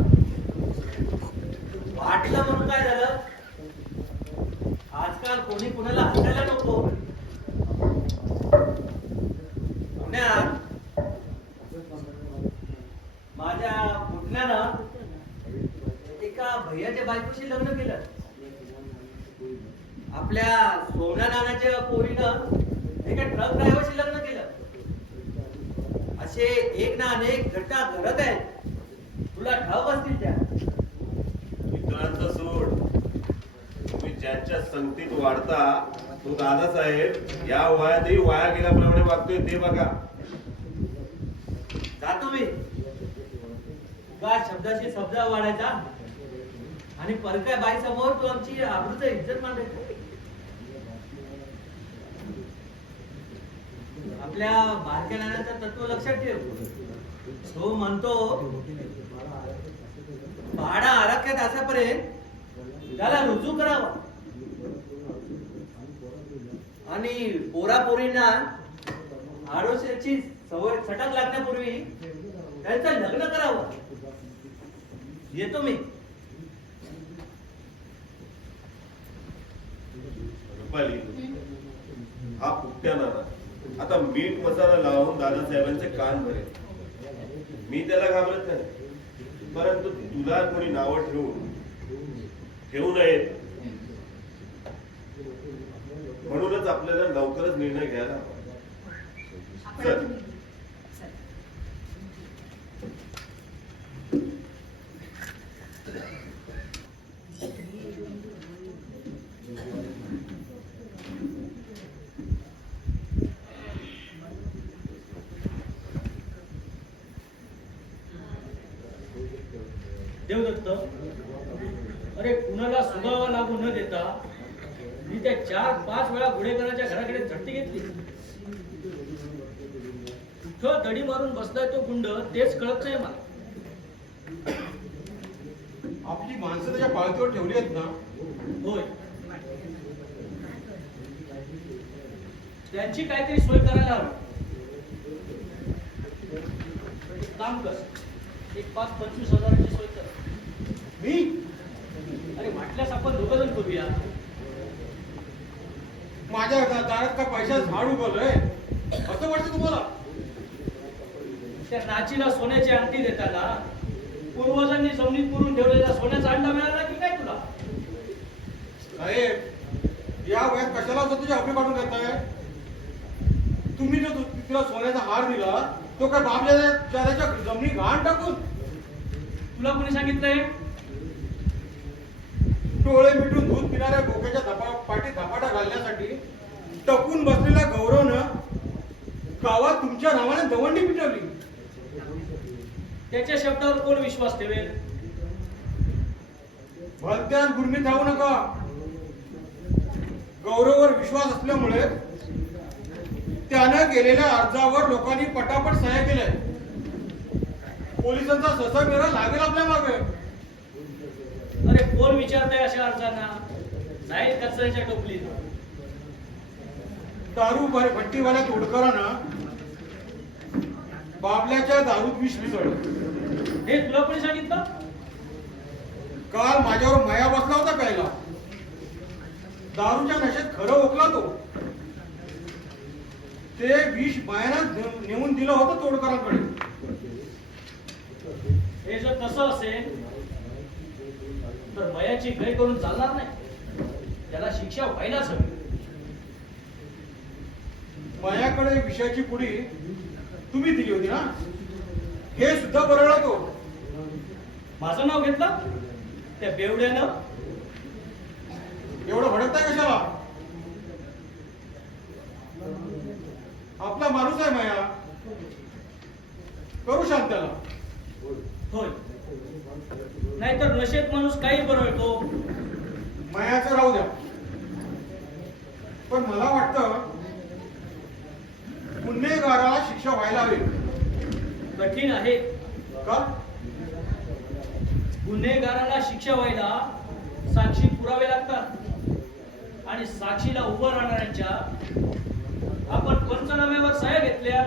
वाटलं म्हणून काय झालं? आजकाल कोणी कुणाला हसायला नको. पुण्यात माझ्या पुतण्यानं एका भैयाच्या बायकोशी लग्न केलं. आपल्या सोमना नानाच्या पोरीनं एका ट्रक ड्रायव्हरशी लग्न केलं. असे एक ना अनेक घटना घडत आहेत. तुला ठाऊक असतील त्या. मित्रांचं सोड, तुम्ही ज्यांच्या संगतीत वाढता तो दादासाहेब या वयातही वाया गेल्याप्रमाणे वागतोय ते बघा. जातो मी. उगा शब्दाशी शब्द वाढायचा आणि परक्या बाई समोर तू आमची आबरूचं इज्जत मांडायची. आपल्या बारक्या नानाचं तत्व लक्षात ठेव. तो म्हणतो भाडा आराख्यात असापर्यंत त्याला रुजू करावा आणि पोरापोरींना आडोशाची सवय सटक लागण्यापूर्वी त्यांचं लग्न करावं. येतो मी. रुपाली, हा पुट्ट्या नाना आता मीठ मसाला लावून दादासाहेबांचे कान भरेल. मी त्याला घाबरत नाही, परंतु तुला कोणी नावं ठेवू नयेत म्हणूनच आपल्याला लवकरच निर्णय घ्यायला हवा. चल. देवदत्त, अरे कुणाला सुगावा लागू न देता मी त्या 4-5 वेळा घोडेकरांच्या घराकडे झटती घेतली. कुठं दडी मारून बसलाय तो गुंड तेच कळत नाही मला. आपली माणसं त्याच्या पाळतीवर ठेवली आहेत ना. होय, त्यांची काहीतरी सोय करायला हवी. एक काम कर, एक 5-25 हजाराची सोय कर. मी अरे म्हटल्यास आपण दोघं जण करूया. माझ्या दारात का पैशाच झाड उगवलंय असं वाटतं तुम्हाला? त्या नाचीला सोन्याची अंगठी देताना पूर्वजांनी जमिनीत पुरून ठेवलेला सोन्याचा अंडा मिळाला की काय तुला? साहेब, या वयात कशाला तुझ्या हपे काढून घेताय? तुम्ही जो तिला सोन्याचा हार दिला तो काय बापच्या जमिनी घाण टाकून? तुला कोणी सांगितलंय? डोळे मिटून दूध पिणाऱ्या बोक्याच्या पाठी धपाटा घालण्यासाठी टपून बसलेल्या गौरवनं गावात तुमच्या नावाने दवंडी पिटवली. त्याच्या शब्दावर कोण विश्वास ठेवेल? भलत्यात गुरमी थावू नका. गौरववर विश्वास असल्यामुळे त्यानं केलेल्या अर्जावर लोकांनी पटापट सह्या केल्या. पोलिसांचा ससा मेरा लागेल आपल्या मागे. अरे कोण विचारतंय अशा अर्जांना? जाईल कचऱ्याच्या टोपलीत. दारू भट्टीवाल्या तोडकरांना बाबल्याच्या दारूत विष मिसळलं. हे तुला कोणी सांगितलं? काल माझ्यावर माया बसला होता प्यायला. दारूच्या नशेत खरं ओकला तो. ते विष मायानं नेऊन दिलं होतं तोडकरांकडे. हे जर तसं असेल तर मयाची गय करून चालणार नाही. त्याला शिक्षा व्हायलाच हवी. मायाकडे विषयाची पुडी तुम्ही दिली होती ना, हे सुद्धा बरळला तो. माझं नाव घेतलं त्या बेवड्यानं. एवढं भडकताय कशाला? आपला माणूस आहे माया, करू शांत त्याला. होय, नाहीतर नशेत माणूस काही बनवतो. मायाचं राहू द्या, पण मला वाटतं गुन्हेगाराला शिक्षा व्हायला हवी. कठीण आहे का? गुन्हेगाराला शिक्षा व्हायला साक्षी पुरावे लागतात आणि साक्षीला उभं राहणाऱ्यांच्या आपण पंचनाम्यावर सह्या घेतल्या.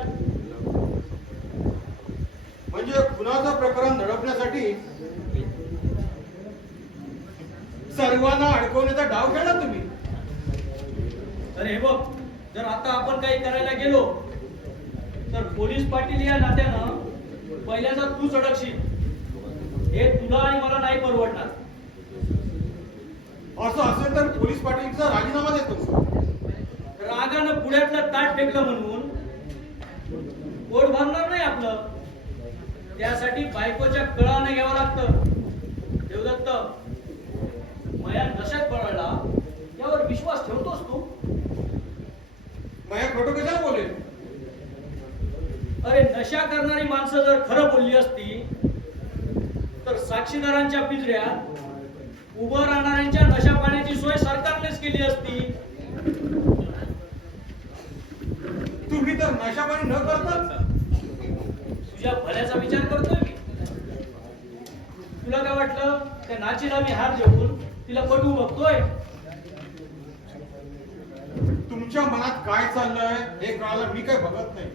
म्हणजे खुनाचं प्रकरण दडपण्यासाठी सर्वांना अडकवण्याचा डाव खेळला तुम्ही. अरे हे बघ, जर आता आपण काही करायला गेलो तर पोलीस पाटील या नात्यानं पहिल्यांदा तूच अडकशील. हे तुला आणि मला नाही परवडणार. असं असेल तर पोलीस पाटीलचा राजीनामा देतो. रागानं पुढ्यातलं ताट फेकलं म्हणून पोट भरणार नाही आपलं. त्यासाठी बायकोच्या कळाने घ्यावं लागतं. देवदत्त, मया नशेत पडला यावर विश्वास ठेवतोस तू? मया खोटं कशाला बोलेल? अरे नशा करणारी माणसं जर खरं बोलली असती तर साक्षीदारांच्या पिंजऱ्यात उभं राहणाऱ्यांच्या नशा पाण्याची सोय सरकारनेच केली असती. तुम्ही तर नशापाणी न करता तुझ्या भल्याचा विचार करतोय मी. तुला काय वाटलं त्या नाचीला मी हार देऊन तिला पटवू बघतोय? तुमच्या मनात काय चाललंय हे कळायला मी काय बघत नाही.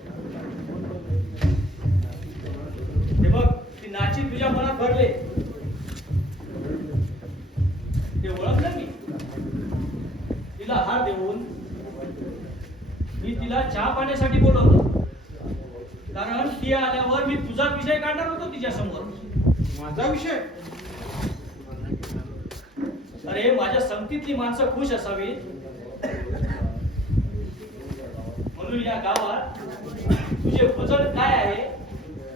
हे बघ, ती नाची तुझ्या मनात भरले ते ओळखलं मी. तिला हार देऊन मी तिला चहा पाण्यासाठी बोलवलं, कारण ती आल्यावर मी तुझा विषय काढणार होतो तिच्या समोर. माझा विषय? अरे माझ्या संगतीतली माणसं खुश असावी म्हणून या गावात तुझे वजन काय आहे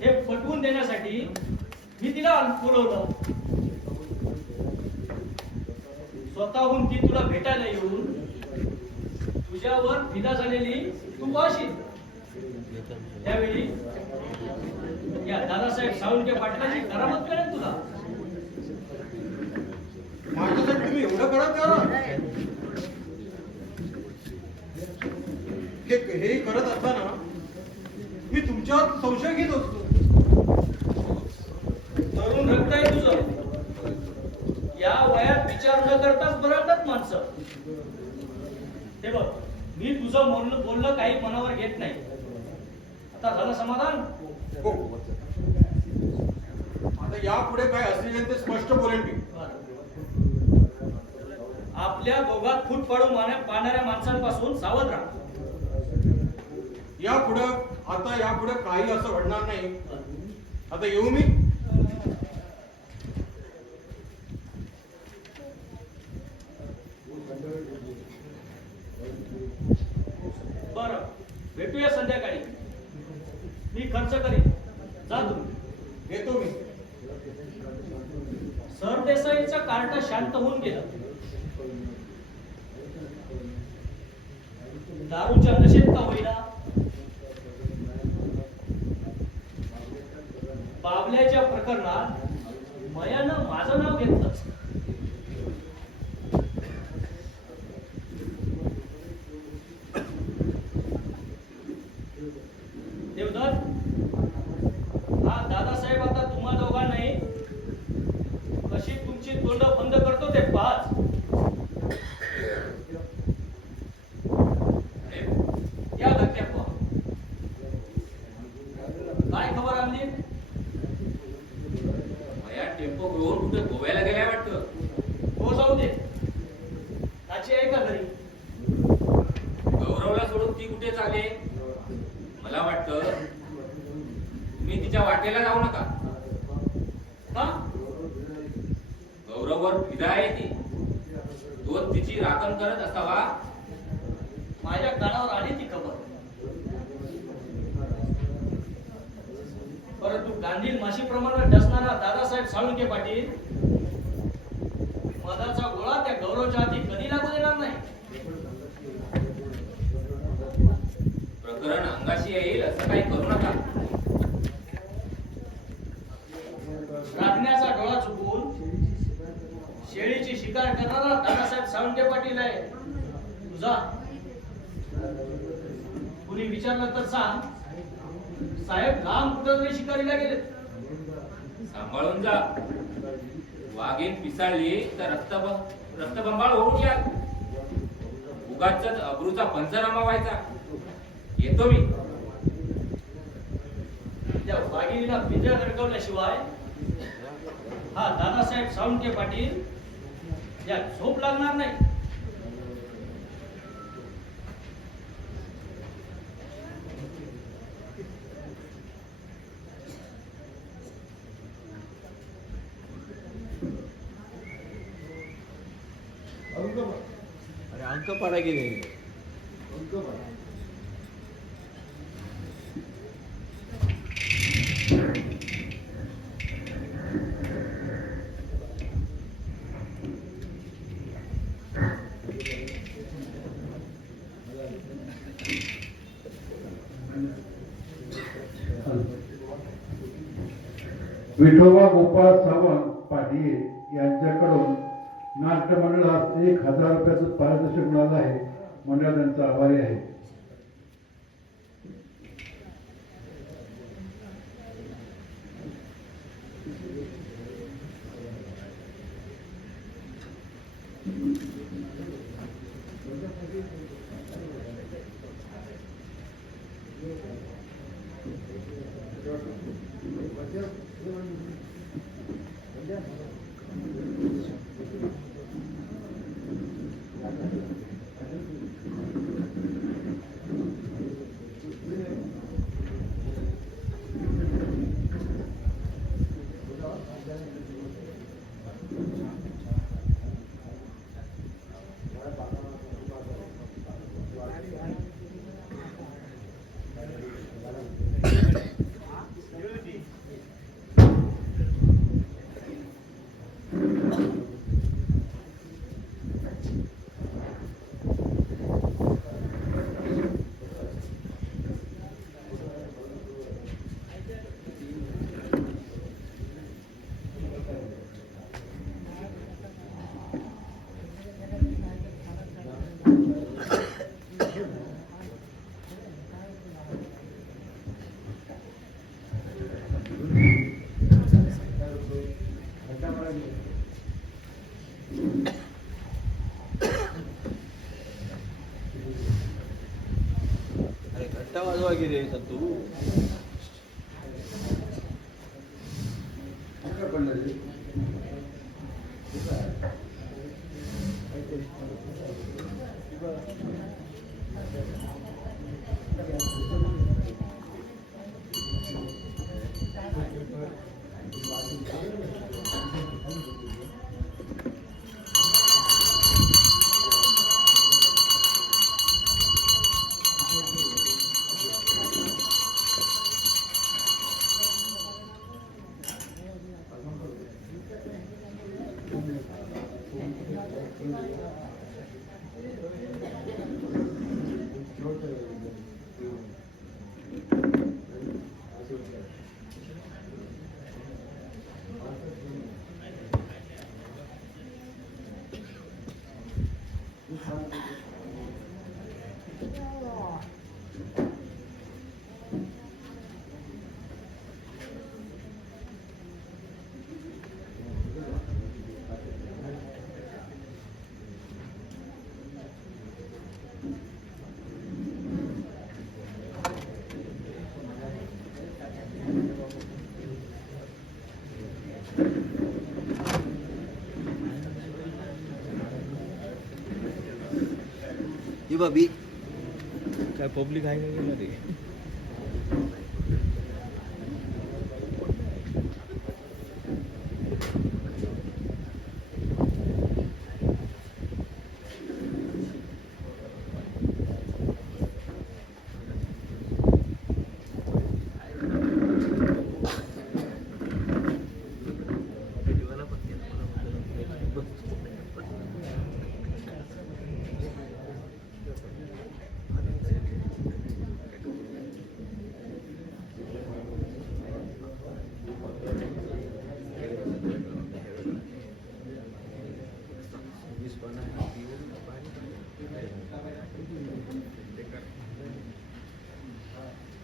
हे पटवून देण्यासाठी मी तिला बोलवलं. स्वतःहून ती तुला भेटायला येऊन तुझ्यावर फिदा झालेली तू पाहशील. त्यावेळी या दादासाहेब साळुंके पाटलाची करामत करेल तुला. माझ्यासाठी तुम्ही एवढं करत करा. हे करत असताना मी तुमच्यावर संशय घेत असतो. तरुण रक्त आहे तुझं. या वयात विचार न करताच बरळतात माणसं. हे बघ, मी तुझं बोलणं काही मनावर घेत नाही. आता झालं समाधान? हो. आता यापुढे काय असेल ते स्पष्ट बोलेन मी. आपल्या दोघात फूट पाडून पाहणाऱ्या माणसांपासून सावध राहा. यापुढे काही असं घडणार नाही. आता येऊ मी? बरं, भेटूया संध्याकाळी. मी खर्च करीन. जा तुम्ही. येतो मी. सरदेसाईचा कार्ट शांत होऊन गेला. दारूच्या नशेत का होईना बाबल्याच्या प्रकरणात मयानं माझं नाव घेतलं. देवदत्त, हा दादासाहेब आता तुम्हा दोघांनाही कशी तुमची तोंड बंद करतो ते पाच. या धक्क्या पहा. काय खबर आणली? मया टेम्पो घेऊन कुठे गोव्याला गेलाय वाटतं. हो, जाऊ दे. त्याची आहे का घरी? गौरवला सोडून ती कुठे चाले? मला वाटतं तुम्ही तिच्या वाटेला जाऊ नका. का? गौरववर फिदा आहे ती. तो तिची राखण करत असावा. माझ्या कानावर आली ती खबर. परंतु गांधी माशीप्रमाणे डसणारा दादासाहेब साळुंके पाटील मधाचा गोळा त्या गौरवच्या हाती कधी लागू देणार नाही. प्रकरण अंगाशी येईल असं काही करू नका. राखण्याचा डोळा चुकवून शेळीची शिकार करणारा दादासाहेब साळुंके पाटील आहे तुझा. कुणी विचारलं तर सांग, साहेब लांब कुठं शिकारीला गेले. सांभाळून जा. वाघीण पिसाळली तर रक्तबंबाळ होऊन या. उगाच अब्रूचा पंचनामा व्हायचा. येतो मी. त्या वाघिणीला पिंजऱ्यात अडकवल्याशिवाय हा दादासाहेब साळुंके पाटील या झोप लागणार नाही. अरे अंक पाडा गेले. विठोबा गोपाळ सावंत पाटील यांच्याकडून नाट्य मंडळास 1000 रुपयाचं पारितोषिक मिळालं आहे. मंडळ त्यांचा आभारी आहे. अरे घंटा वाजवा गेले तू. ही बाबी काय पब्लिक आहे का गेला रे.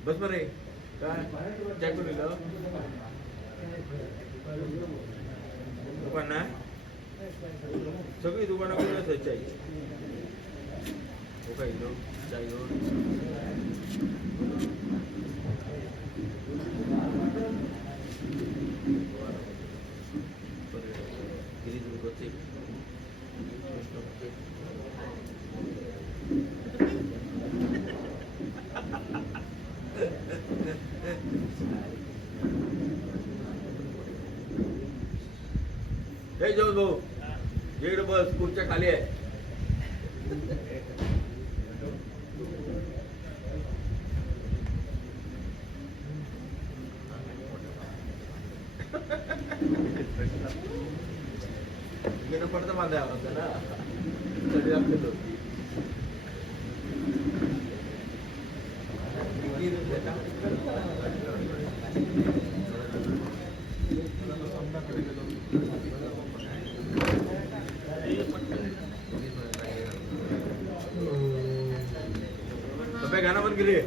बस बरे काय चेक करून दिलं दुकान नाही सगळी दुकानं कुठे असतात चाय हो काय चाय जय जो भाऊ इकडे बस, खुर्च्या खाली आहे. इकडे पडतं बांधाय आवडतं ना, तरी आपले तो. गाणं पण गेले.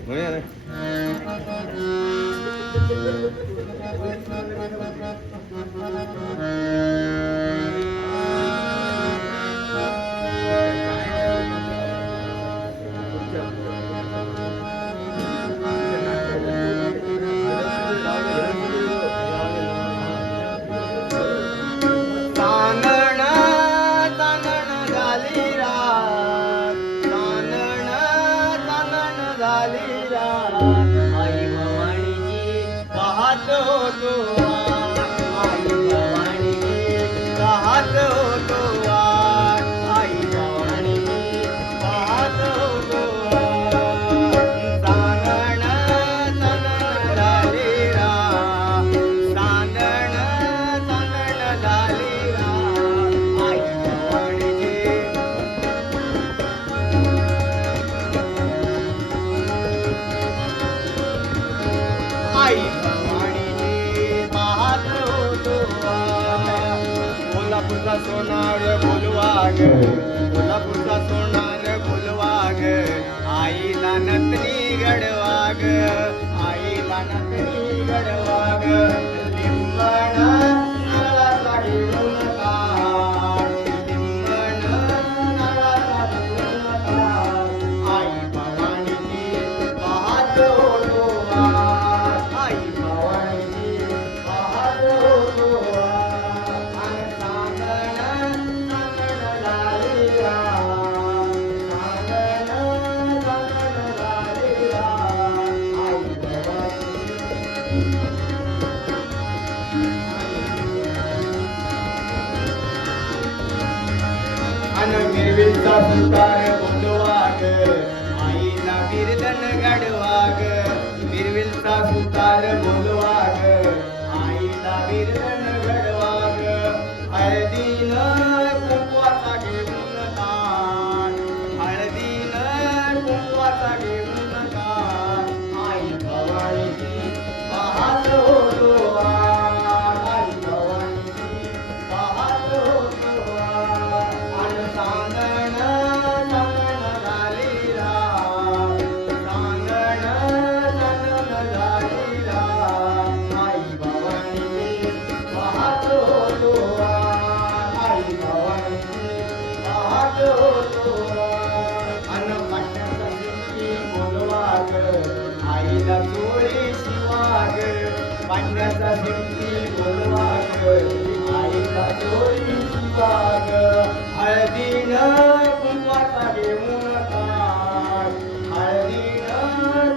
आई भवानीची पाहत होतो आई भवानीची पाहत होतो आई भवानीची पाहत होतो चांदण चांदण झाले रा चांदण चांदण झाले रा आई भवानीची आई भवानीची पाहत होतो कोल्हापूरचा सोनार बोलवा ग कोल्हापूरचा सोनार बोलवा ग आईला नतनी घडवा ग आईला नतनी घडवा ग लिंबण नारळाचा घेऊन काढ लिंबण नारळाचा घेऊन काढ आई भवानीची पाहत होतो आई भवानीची पाहत होतो आणि चांदण चांदण झाले रा चांदण चांदण झाले रा आई भवानी अन मिरविलचा सुतार बोलवा ग आईला बिरदन घडवा ग मिरविलचा सुतार बोलवा ग आईला बिरदन घडवा ग हळदीन कुंकवाचा घेऊन ताट हळदीन कुंकवाचा घेऊन ताट आई भवानीची पाहत होतो आई भवानीची पाहत होतो आणि चांदण चांदण झाले रा चांदण चांदण झाले रा आई भवानीची पाहत होतो आई भवानीची पाहत होतो अन पाटण्याचा शिंपी बोलवा ग आईला चोळी शिवा ग पाटण्याचा शिंपी बोलवा ग आईला चोळी शिवा ग हळदीन कुंकवाचा घेऊन काढ हळदीन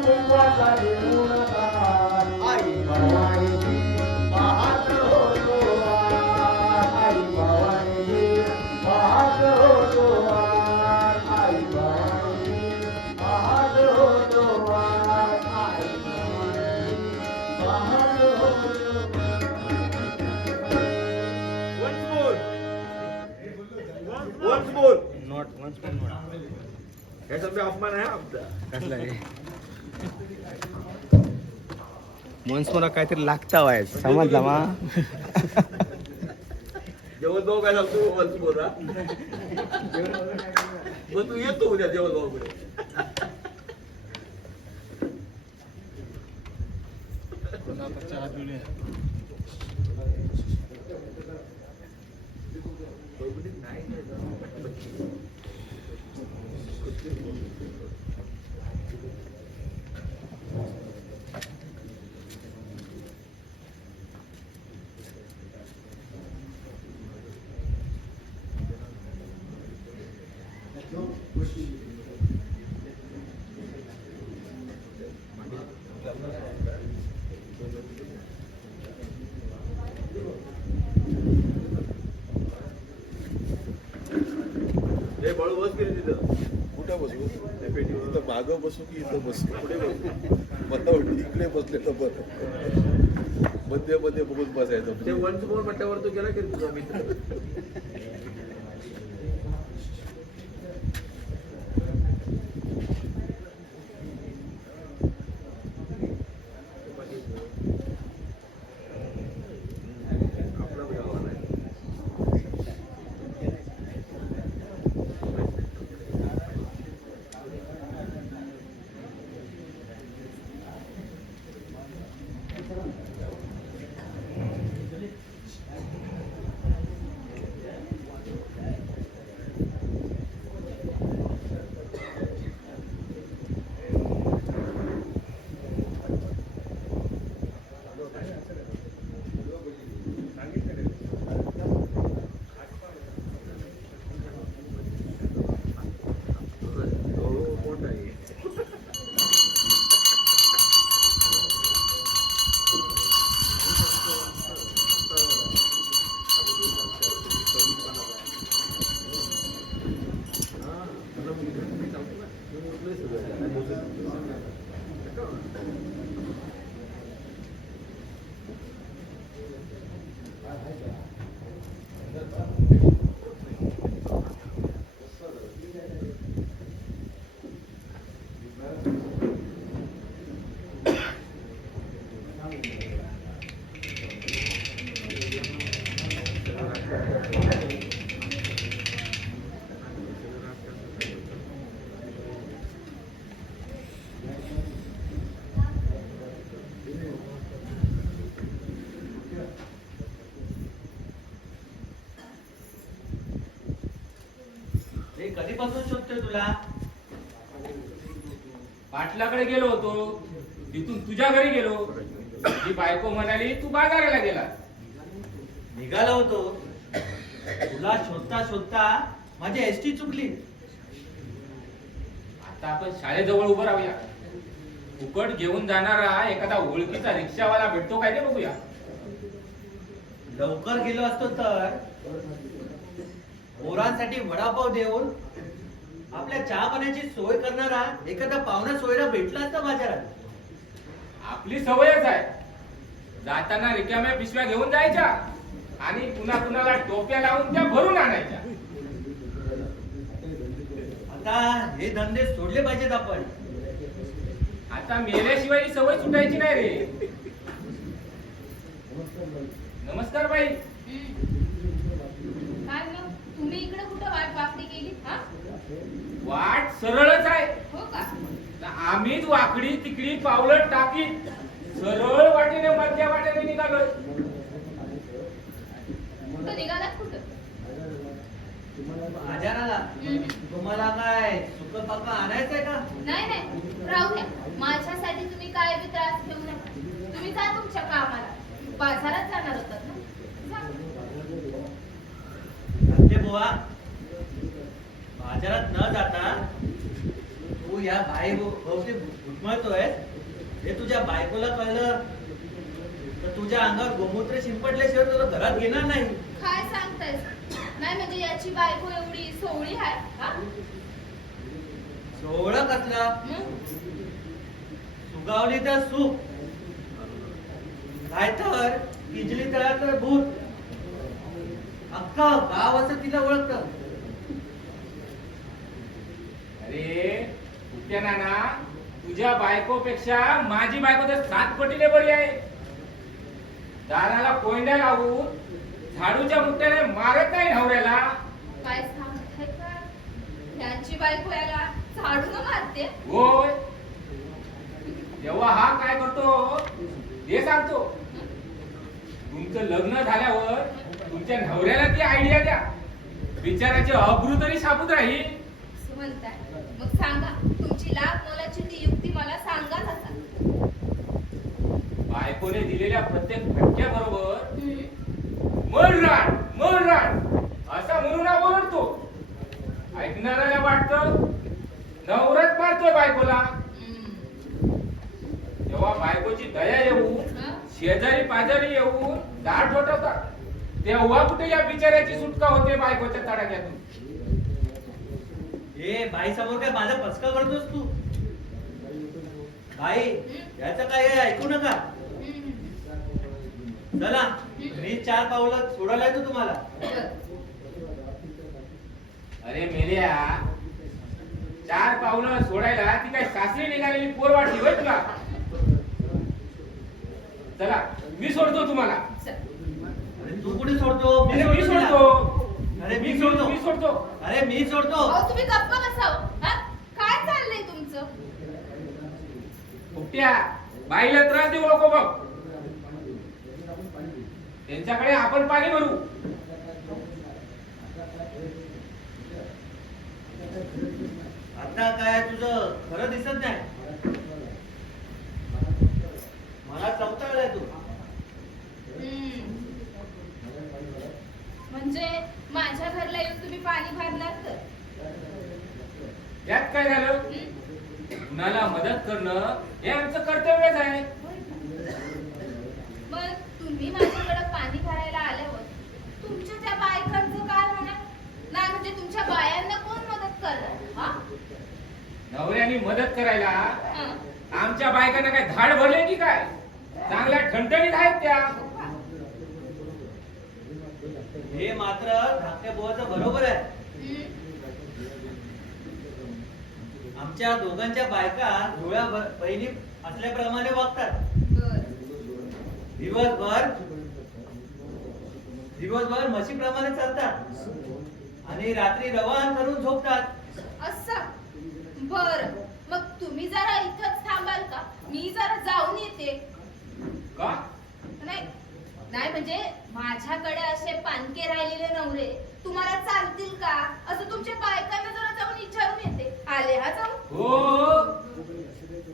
कुंकवाचा घेऊन काढ आई भवानीची पाहत होतो आई भवानीची पाहत होतो आई भवानीची पाहत होतो आई भवानीची पाहत होतो. Once more. Not once more. याचा बी अपमान आहे आमचा. कसला रे मनस मला काहीतरी लागता वाय समजला मा जेवण भाऊ काय सांगतो once more हा? मग तू येतो उद्या जेवण भाऊ कडे. हे बळू बस गेली तिथं. कुठं बसू त्या पेटीवर इथं मागं बसू की इथं बसू कुठे बसू मला वाटतं इकडे बसलेलं बरं मध्ये मध्ये बघून बसायचं ते वन्स मोर म्हटल्यावर तो गेला की तुझा मित्र. हे कधीपासून शोधतोय तुला? पाटलाकडे गेलो होतो, तिथून तुझ्या घरी गेलो. ती बायको म्हणाली तू बाजाराला गेला. निघालो होतो, तुला शोधता शोधता माझी एसटी चुकली. आता आपण शाळेजवळ उभं राहूया. फुकट घेऊन जाणारा एखादा ओळखीचा रिक्षावाला भेटतो काय ते बघूया. लवकर गेलो असतो तर पोरांसाठी वडापाव देऊन आपल्या चहा पाण्याची सोय करणारा एखादा पाहुणा सोयरा भेटला असता बाजारात. आपली सवयच आहे, जाताना रिकाम्या पिशव्या घेऊन जायच्या आणि पुन्हा कुणाला टोप्या लावून त्या भरून आणायच्या. आता हे धंदे सोडले पाहिजेत आपण. आता मेल्याशिवाय ही सवय सुटायची नाही रे. नमस्कार बाई. काय मग तुम्ही इकडे कुठं वाट वाकडी केली? हा वाट सरळच आहे. हो का? तर आम्हीच वाकडी तिकडी पावलं टाकीत सरळ वाटेने मधल्या वाटेने निघालोय. कुठं निघालात कुठं? बाजाराला. तुम्हाला काय सुक पक्का आणायचंय का? नाही नाही राहू द्या. माझ्यासाठी तुम्ही काय बी त्रास घेऊ नका. तुम्ही जा तुमच्या कामाला. बाजारात जाणार होतात ना? जा. धनंजय बुवा, बाजारात न जाता तू या बाई भोवती घुटमळतोय. हे तुझ्या बायकोला कळलं तर तुझ्या अंगावर गोमूत्र शिंपडल्याशिवाय तुला घरात घेणार नाही. काय सांगतायस? नाही म्हणजे याची बायको एवढी सोवळी आहे हा? सोहळं कसलं? मग? सुगावली तर सुख, नाहीतर किजली तळा तर भूत. अख्खा गाव असं तिला ओळखतं. अरे कुठ्या नाना, तुझ्या बायकोपेक्षा माझी बायको तर 7 पटीने बरी आहे. दाराला कोंड्या लावून झाडूच्या मुठ्याने मारत नाही नवऱ्याला. काय सांगताय का? यांची बायको याला झाडून मारते? होय. तेव्हा हा काय करतो हे सांगतो. तुमचं लग्न झाल्यावर तुमच्या नवऱ्याला ती आयडिया द्या, बिचाराचे अब्रू तरी शाबूत राहील. असं म्हणताय? मग सांगा तुमची लाख मोलाची ती युक्ती मला सांगाच आता. बायकोने दिलेल्या प्रत्येक फटक्याबरोबर मर राड असा म्हणून ओरडतो. ऐकणाऱ्याला वाटतं नवराच मारतोय बायकोला. जेव्हा बायकोची दया येऊन शेजारी पाजारी येऊन दार ठोठवतात, तेव्हा कुठे या बिचाऱ्याची सुटका होते बायकोच्या तडाख्यातून. हे बाई समोर काय माझा पचका करतोस तू? बाई याचं काय आहे, ऐकू नका. चला मी 4 पावलं सोडायला येतो तुम्हाला. अरे मेल्या, 4 पावलं सोडायला ती काय सासरी निघालेली पोर वाटली होय तुला? चला मी सोडतो तुम्हाला. अरे तू कुठे सोडतो? अरे मी सोडतो. अरे मी सोडतो. मी सोडतो. अरे मी सोडतो. अहो तुम्ही गप्प बसाव. हा? काय चाललंय तुमचं? उपट्या, बाईला त्रास देऊ नको बघ. त्यांच्याकडे आपण पाणी भरू. आता काय तुझं खरं दिसत नाही. मला चौताळलाय तू. म्हणजे माझ्या घरला येऊन तुम्ही पाणी भरणार तर? यात काय झालं? कुणाला मदत करणं हे आमचं कर्तव्यच आहे. मग तुम्ही माझ्याकडे पाणी भरायला आल्यावर तुमच्या त्या बायकांचं काय होणार? नाही म्हणजे तुमच्या बायांना कोण मदत करणार? हा? नवऱ्याने मदत करायला हं. आमच्या बायकांना काय धाड भरले की काय? चांगल्या ठणठणीत आहेत त्या. हे मात्र धाकट्या बुवाचं बरोबर आहे. आमच्या दोघांच्या बायका डोळ्या बहिणी असल्याप्रमाणे वागतात. दिवसभर म्हशीप्रमाणे चालतात आणि रात्री रवान करून झोपतात. असं? बर, मग तुम्ही जरा इथंच थांबाल का? मी जरा जाऊन येते. का? नाही म्हणजे माझ्याकडे असे पानके राहिलेले नवरे तुम्हाला चालतील का असं तुमच्या बायकांना जरा जाऊन विचारून येते. आले हा जाऊन? हो,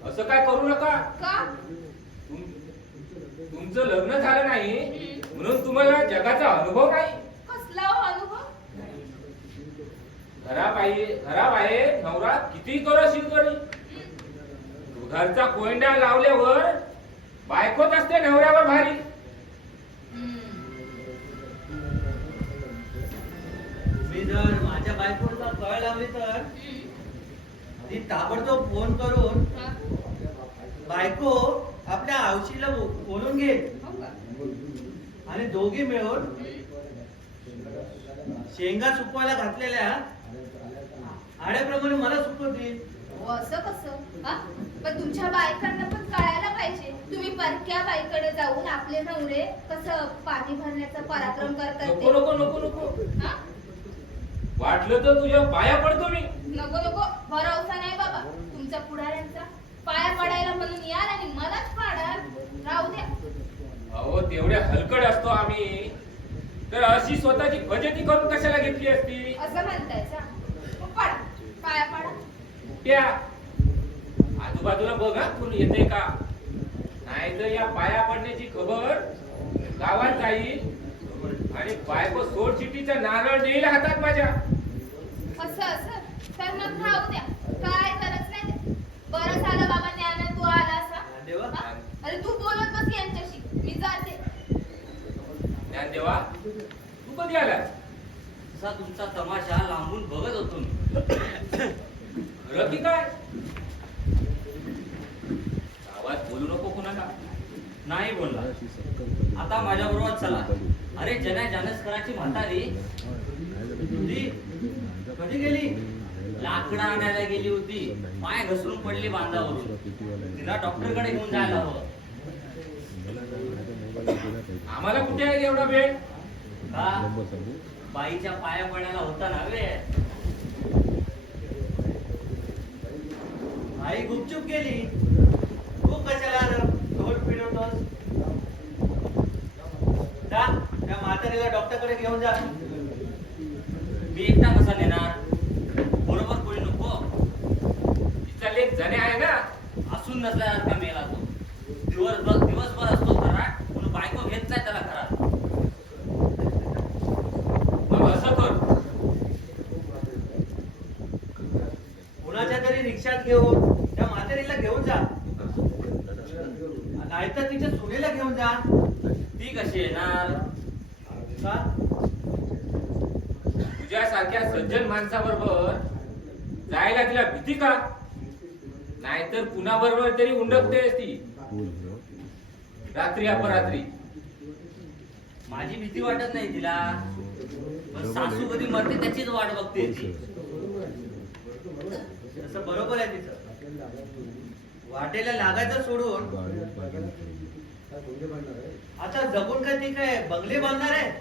असं काय करू नका. का? तुमचं लग्न झालं नाही म्हणून तुम्हाला जगाचा अनुभव नाही. कसला हो अनुभव? घराबाहेर नवरा किती करशील करी, दुधाचा कोयंडा लावल्यावर बायकोच असते नवऱ्यावर भारी. तुम्ही जर माझ्या बायकोला कळ लावली तर ती ताबडतोब फोन करून बायको आपल्या आवशीला बोलून घेईल आणि दोघी मिळून शेंगा सुकवायला घातलेल्या आड्याप्रमाणे मला सुकवतील. असं कसं? हा? पण तुमच्या बायकांना पण कळायला पाहिजे. तुम्ही परक्या बाईकडे जाऊन आपले नवरे कसं पाणी भरण्याचा पराक्रम करतात नको ते. नको नको नको, हा? वाटलं तर तुझ्या पाया पडतो मी. नको नको, भरवसा नाही बाबा तुमच्या पुढाऱ्यांचा. पाया पडायला म्हणून याल आणि मलाच पाडाल. राहू द्या. अहो तेवढे हलकड असतो आम्ही, तर अशी स्वतःची फजेती करून कशाला घेतली असती? असं म्हणतायचा? मग पाडा, पाया पाडा. त्या आजूबाजूला बघा कोण येते का, नाही तर या पाया पडण्याची खबर गावात जाईल आणि बायको सोड चिठ्ठीचा नारळ देईल हातात माझ्या. असं असं तर मग राहू द्या, काय गरज नाही द्या. बरं झालं बाबा ज्ञान तू आला देवा. असा. अरे तू बोलत बस यांच्याशी, मी जाते. ज्ञानदेवा, तू कधी आलास? असा तुमचा तमाशा लांबून बघत होतो मी. खरं की काय? गावात बोलू नको कोणाला. नाही बोलला. आता माझ्या बरोबर चला. अरे जन्या जानसकरांची म्हातारी कधी गेली? लाकडं आणायला गेली होती. पाय घसरून पडली बांधावरून. तिला डॉक्टरकडे घेऊन जायला हवं. आम्हाला कुठे आहे एवढा वेळ? का? बाईच्या पाया पडायला होता ना वेळ. आई गुपचूप गेली. तू कशाला ढोल पिरवतोस? जा त्या म्हातारीला डॉक्टरकडे घेऊन जा. मी एकटा कसा नेणार? बरोबर कोणी नको. तिचा लेख जणे आहे ना. असून नसल्यासारखा मेला तो. दिवसभर असतो घरात म्हणून बायको घेत नाही त्याला घरात. मग असं कर, कुणाच्या तरी रिक्षात घेऊन त्या म्हातारीला घेऊन जा, नाहीतर तिच्या सुनेला घेऊन जा. ती कशी येणार? का? तुझ्यासारख्या सज्जन माणसाबरोबर जायला तिला भीती का? नाहीतर पुन्हा बरोबर तरी उंडकतेस ती रात्री अपरात्री. माझी भीती वाटत नाही तिला, पण सासू कधी मरते त्याचीच वाट बघते ती. तसं बरोबर आहे तिचं. वाटेला लागायचं सोडून आता जगून काय ती काय बंगले बांधणार आहे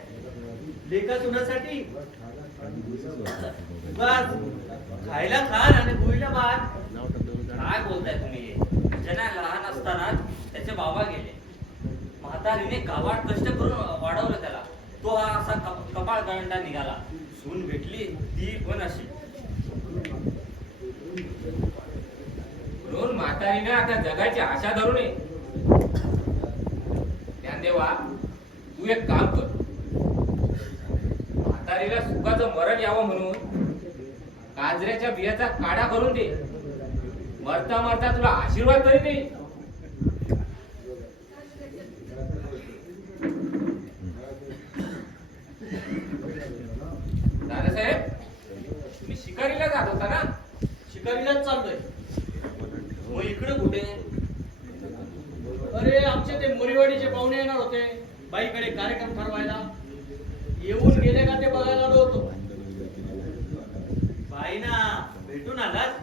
लेखा सुनासाठी? उगाच खायला खाल आणि गुईला भात. काय बोलताय तुम्ही? जना लहान असताना त्याचे बाबा गेले. म्हातारीने गावात कष्ट करून वाढवलं त्याला. तो हा असा कपाळ गळंडा निघाला. सून भेटली ती पण अशी. म्हणून म्हातारीने आता जगाची आशा धरू नये. ज्ञानदेवा, तू एक काम कर. म्हातारीला सुखाचं मरण यावं म्हणून गाजऱ्याच्या बियाचा काढा करून दे. मरता मरता तुला आशीर्वाद तरी दे. दादासाहेब, मी शिकारीला जात होता ना? शिकारीलाच चाललोय. मग इकडे कुठे? अरे आमचे ते मोरीवाडीचे पाहुणे येणार होते बाईकडे कार्यक्रम ठरवायला. येऊन गेले का ते बघायला आलो होतो. बाईना भेटून आलात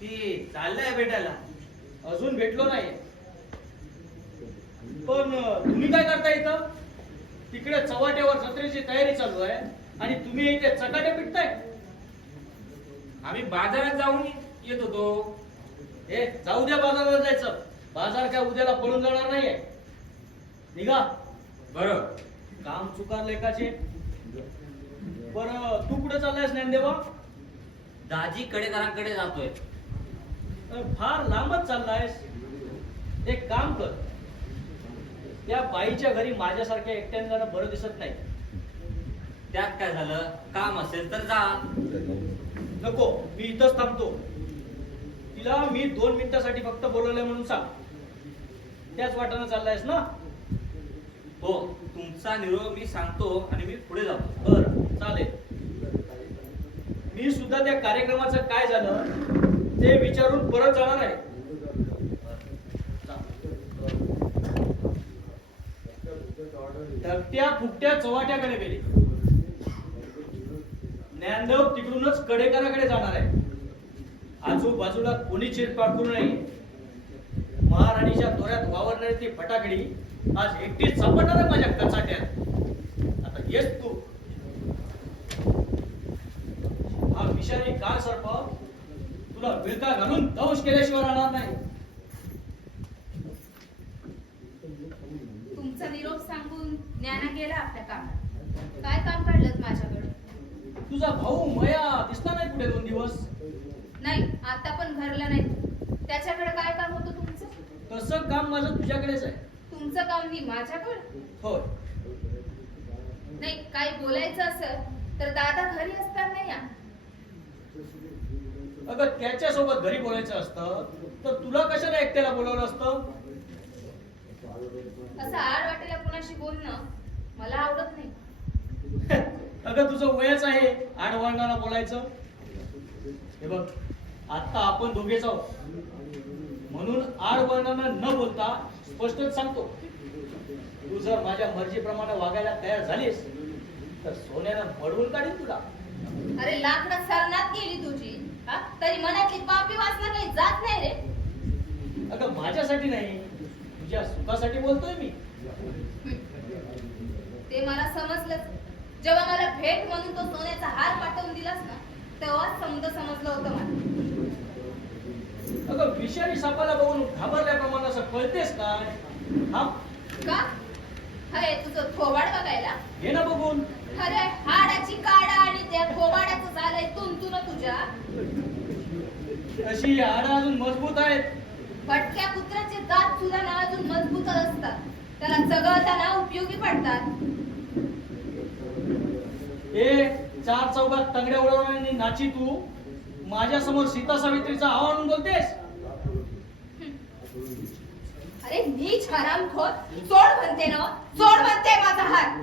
की चाललंय भेटायला? अजून भेटलो नाही. पण तुम्ही काय करता इथं? तिकडे चव्हाट्यावर जत्रेची तयारी चालू आहे आणि तुम्ही इथे चकाटे पिटताय. आम्ही बाजारात जाऊन येत होतो. हे जाऊ द्या बाजारात जायचं. बाजार काय उद्याला पळून जाणार नाहीये. निघा. बरं, काम चुकार लेखाचे. बरं तू कुठे चाललायस ज्ञानदेवा? दाजी कडेकरांकडे जातोय. फार लांबच चाललायस. एक काम कर, त्या बाईच्या घरी माझ्यासारख्या एकट्याने जाणं बरं दिसत नाही. त्यात काय झालं? काम असेल तर जा. नको, मी इथंच थांबतो. तिला मी 2 मिनिटासाठी फक्त बोलवलंय म्हणून सांग. त्याच वाटेनं चाललायस ना? हो, तुमचा निरोप मी सांगतो आणि मी पुढे जातो. बर चालेल. मी सुद्धा त्या कार्यक्रमाचं काय झालं ते विचारून परत जाणार आहे. धकट्या फुकट्या चव्हाट्याकडे गेले. ज्ञानदेव तिकडूनच कडेकराकडे जाणार आहे. आजूबाजूला कोणी चिरपाड करू नये. महाराणीच्या दोऱ्यात वावरणारी ती फटाकडी आज एकटीच सापडणार आहे माझ्या कचाट्यात. आता येस तू. हा विषारी काळ सर्प तुला विळका घालून दंश केल्याशिवाय राहणार नाही. तुमचा निरोप सांगून ज्ञाना गेला आपल्या कामात. काय काम काढलं माझ्याकडे? तुझा भाऊ मया दिसला नाही पुढे 2 दिवस. नाही, आता पण घरला नाही. त्याच्याकडे काय काम होतं तुमचं? तसं काम माझं तुझ्याकडेच आहे. तुमचं काम मी माझ्याकडे? होय. नाही, काही बोलायचं असेल तर दादा घरी असताना या. अगं त्याच्यासोबत घरी बोलायचं असतं तर तुला कशाला एकट्याला बोलवलं असतं? असं आड वाटेला कोणाशी बोलणं मला आवडत नाही. अगं तुझं वयच आहे आडवळणाला बोलायचं. हे बघ, आता आपण दोघेच आहोत म्हणून आडवळणाला न बोलता स्पष्टच सांगतो. तू जर माझ्या मर्जीप्रमाणे वागायला तयार झालीस तर सोन्यानं मडवून काढीन तुला. अरे लाकडं सरनात गेली तुझी, हा? तरी मनातली पापी वासना काही जात नाही रे. अगं माझ्यासाठी नाही, तुझ्या सुखासाठी बोलतोय मी. ते मला समजलंच. जेव्हा मला भेट म्हणून तो सोन्याचा हार पाठवून दिलास ना, तेव्हाच समजलं होतं मला. अगं विषारी सापाला बघून घाबरल्याप्रमाणे असं कळतेस काय? हा का? अरे तुझं थोबाड बघायला? हे ना बघून. अरे हाडाची काडा आणि त्या थोबाडाचं झालंय तुंतुन तुझ्या. अशी हाडं अजून मजबूत आहेत. फटक्या कुत्र्याचे दात सुद्धा ना अजून मजबूत असतात. त्याला चघळताना उपयोगी पडतात. ए 4 चौघात तंगड्या उडवण्याने नाची तू माझ्या समोर सीता सावित्रीचा आव्हान बोलतेस? अरे नीच हरामखोर, सोड म्हणते ना, सोड म्हणते माझा हात.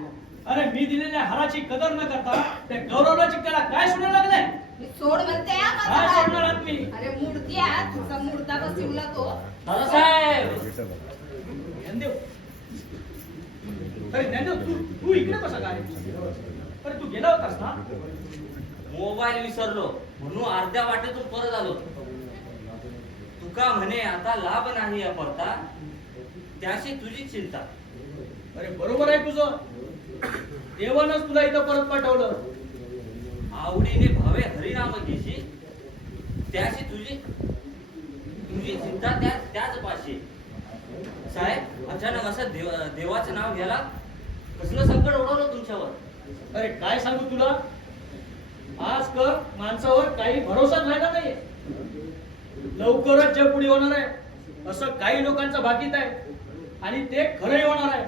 अरे मी दिलेल्या हाराची कदर न करता त्या गौरवला चिकटाला काय सुनायला लागलंय? मी सोड म्हणते हा माझा काय हात. सोडणार आहात मी? अरे मुडद्या तुझा मुडदा बसवला तो. दादासाहेब ज्ञानदेव, अरे ज्ञानदेव, तू इकडे कसा काय? अरे तू गेला होतास ना? मोबाईल विसरलो म्हणून अर्ध्या वाटेतून परत आलो. तुका म्हणे आता लाभ नाही या परता, त्याशी तुझी चिंता. अरे बरोबर आहे तुझं. देवानच तुला इथं परत पाठवलं. आवडीने भावे हरिनाम घेशी, त्याशी तुझी तुझी चिंता त्याच पाशी. साहेब, अचानक असं देवाचं नाव घ्यायला कसलं संकट ओढवलं तुमच्यावर? अरे काय सांगू तुला, आज कर माणसावर काही भरोसाच राहिला नाही. लवकरच जग पुढे होणार आहे असं काही लोकांचं भाकीत आहे, आणि ते खरंही होणार आहे.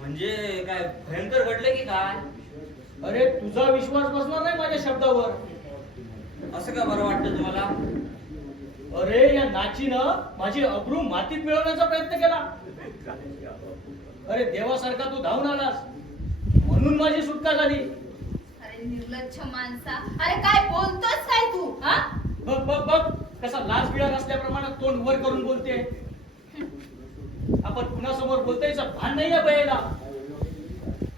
म्हणजे काय भयंकर घडले की काय? अरे तुझा विश्वास बसणार नाही माझ्या शब्दावर. असं का बरं वाटतं तुम्हाला? अरे या नाचीनं माझी अब्रू मातीत मिळवण्याचा प्रयत्न केला. अरे देवासारखा तू धावून आलास म्हणून माझी सुटका झाली. अरे निर्लज्ज माणसा, अरे काय बोलतोस काय तू हा? बघ बघ बघ कसा लाज बिळा नसल्याप्रमाणे तोंड वर करून बोलते. आपण कुणासमोर बोलतोय याचं भान नाही आहे बयाला.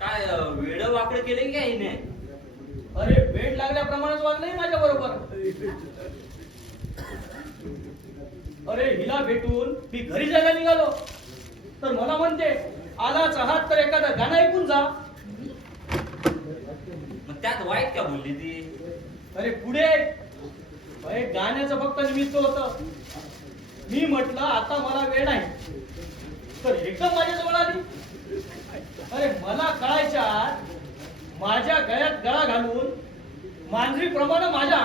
काय वेड वाकड केले की काय हिने? अरे वेड लागल्याप्रमाणेच वागलंय माझ्या बरोबर. अरे हिला भेटून मी घरी जायला निघालो तर मला म्हणते आलाच आहात तर एखादं गाणं ऐकून जा. मग त्यात वाईट का बोलली ती? अरे पुढे अरे गाण्याचं फक्त निमित्त होतं. मी म्हटलं आता मला वेळ नाही तर एकदम माझ्याजवळ आली. अरे मला कळायच्या आत माझ्या गळ्यात गळा घालून मांजरीप्रमाणे माझ्या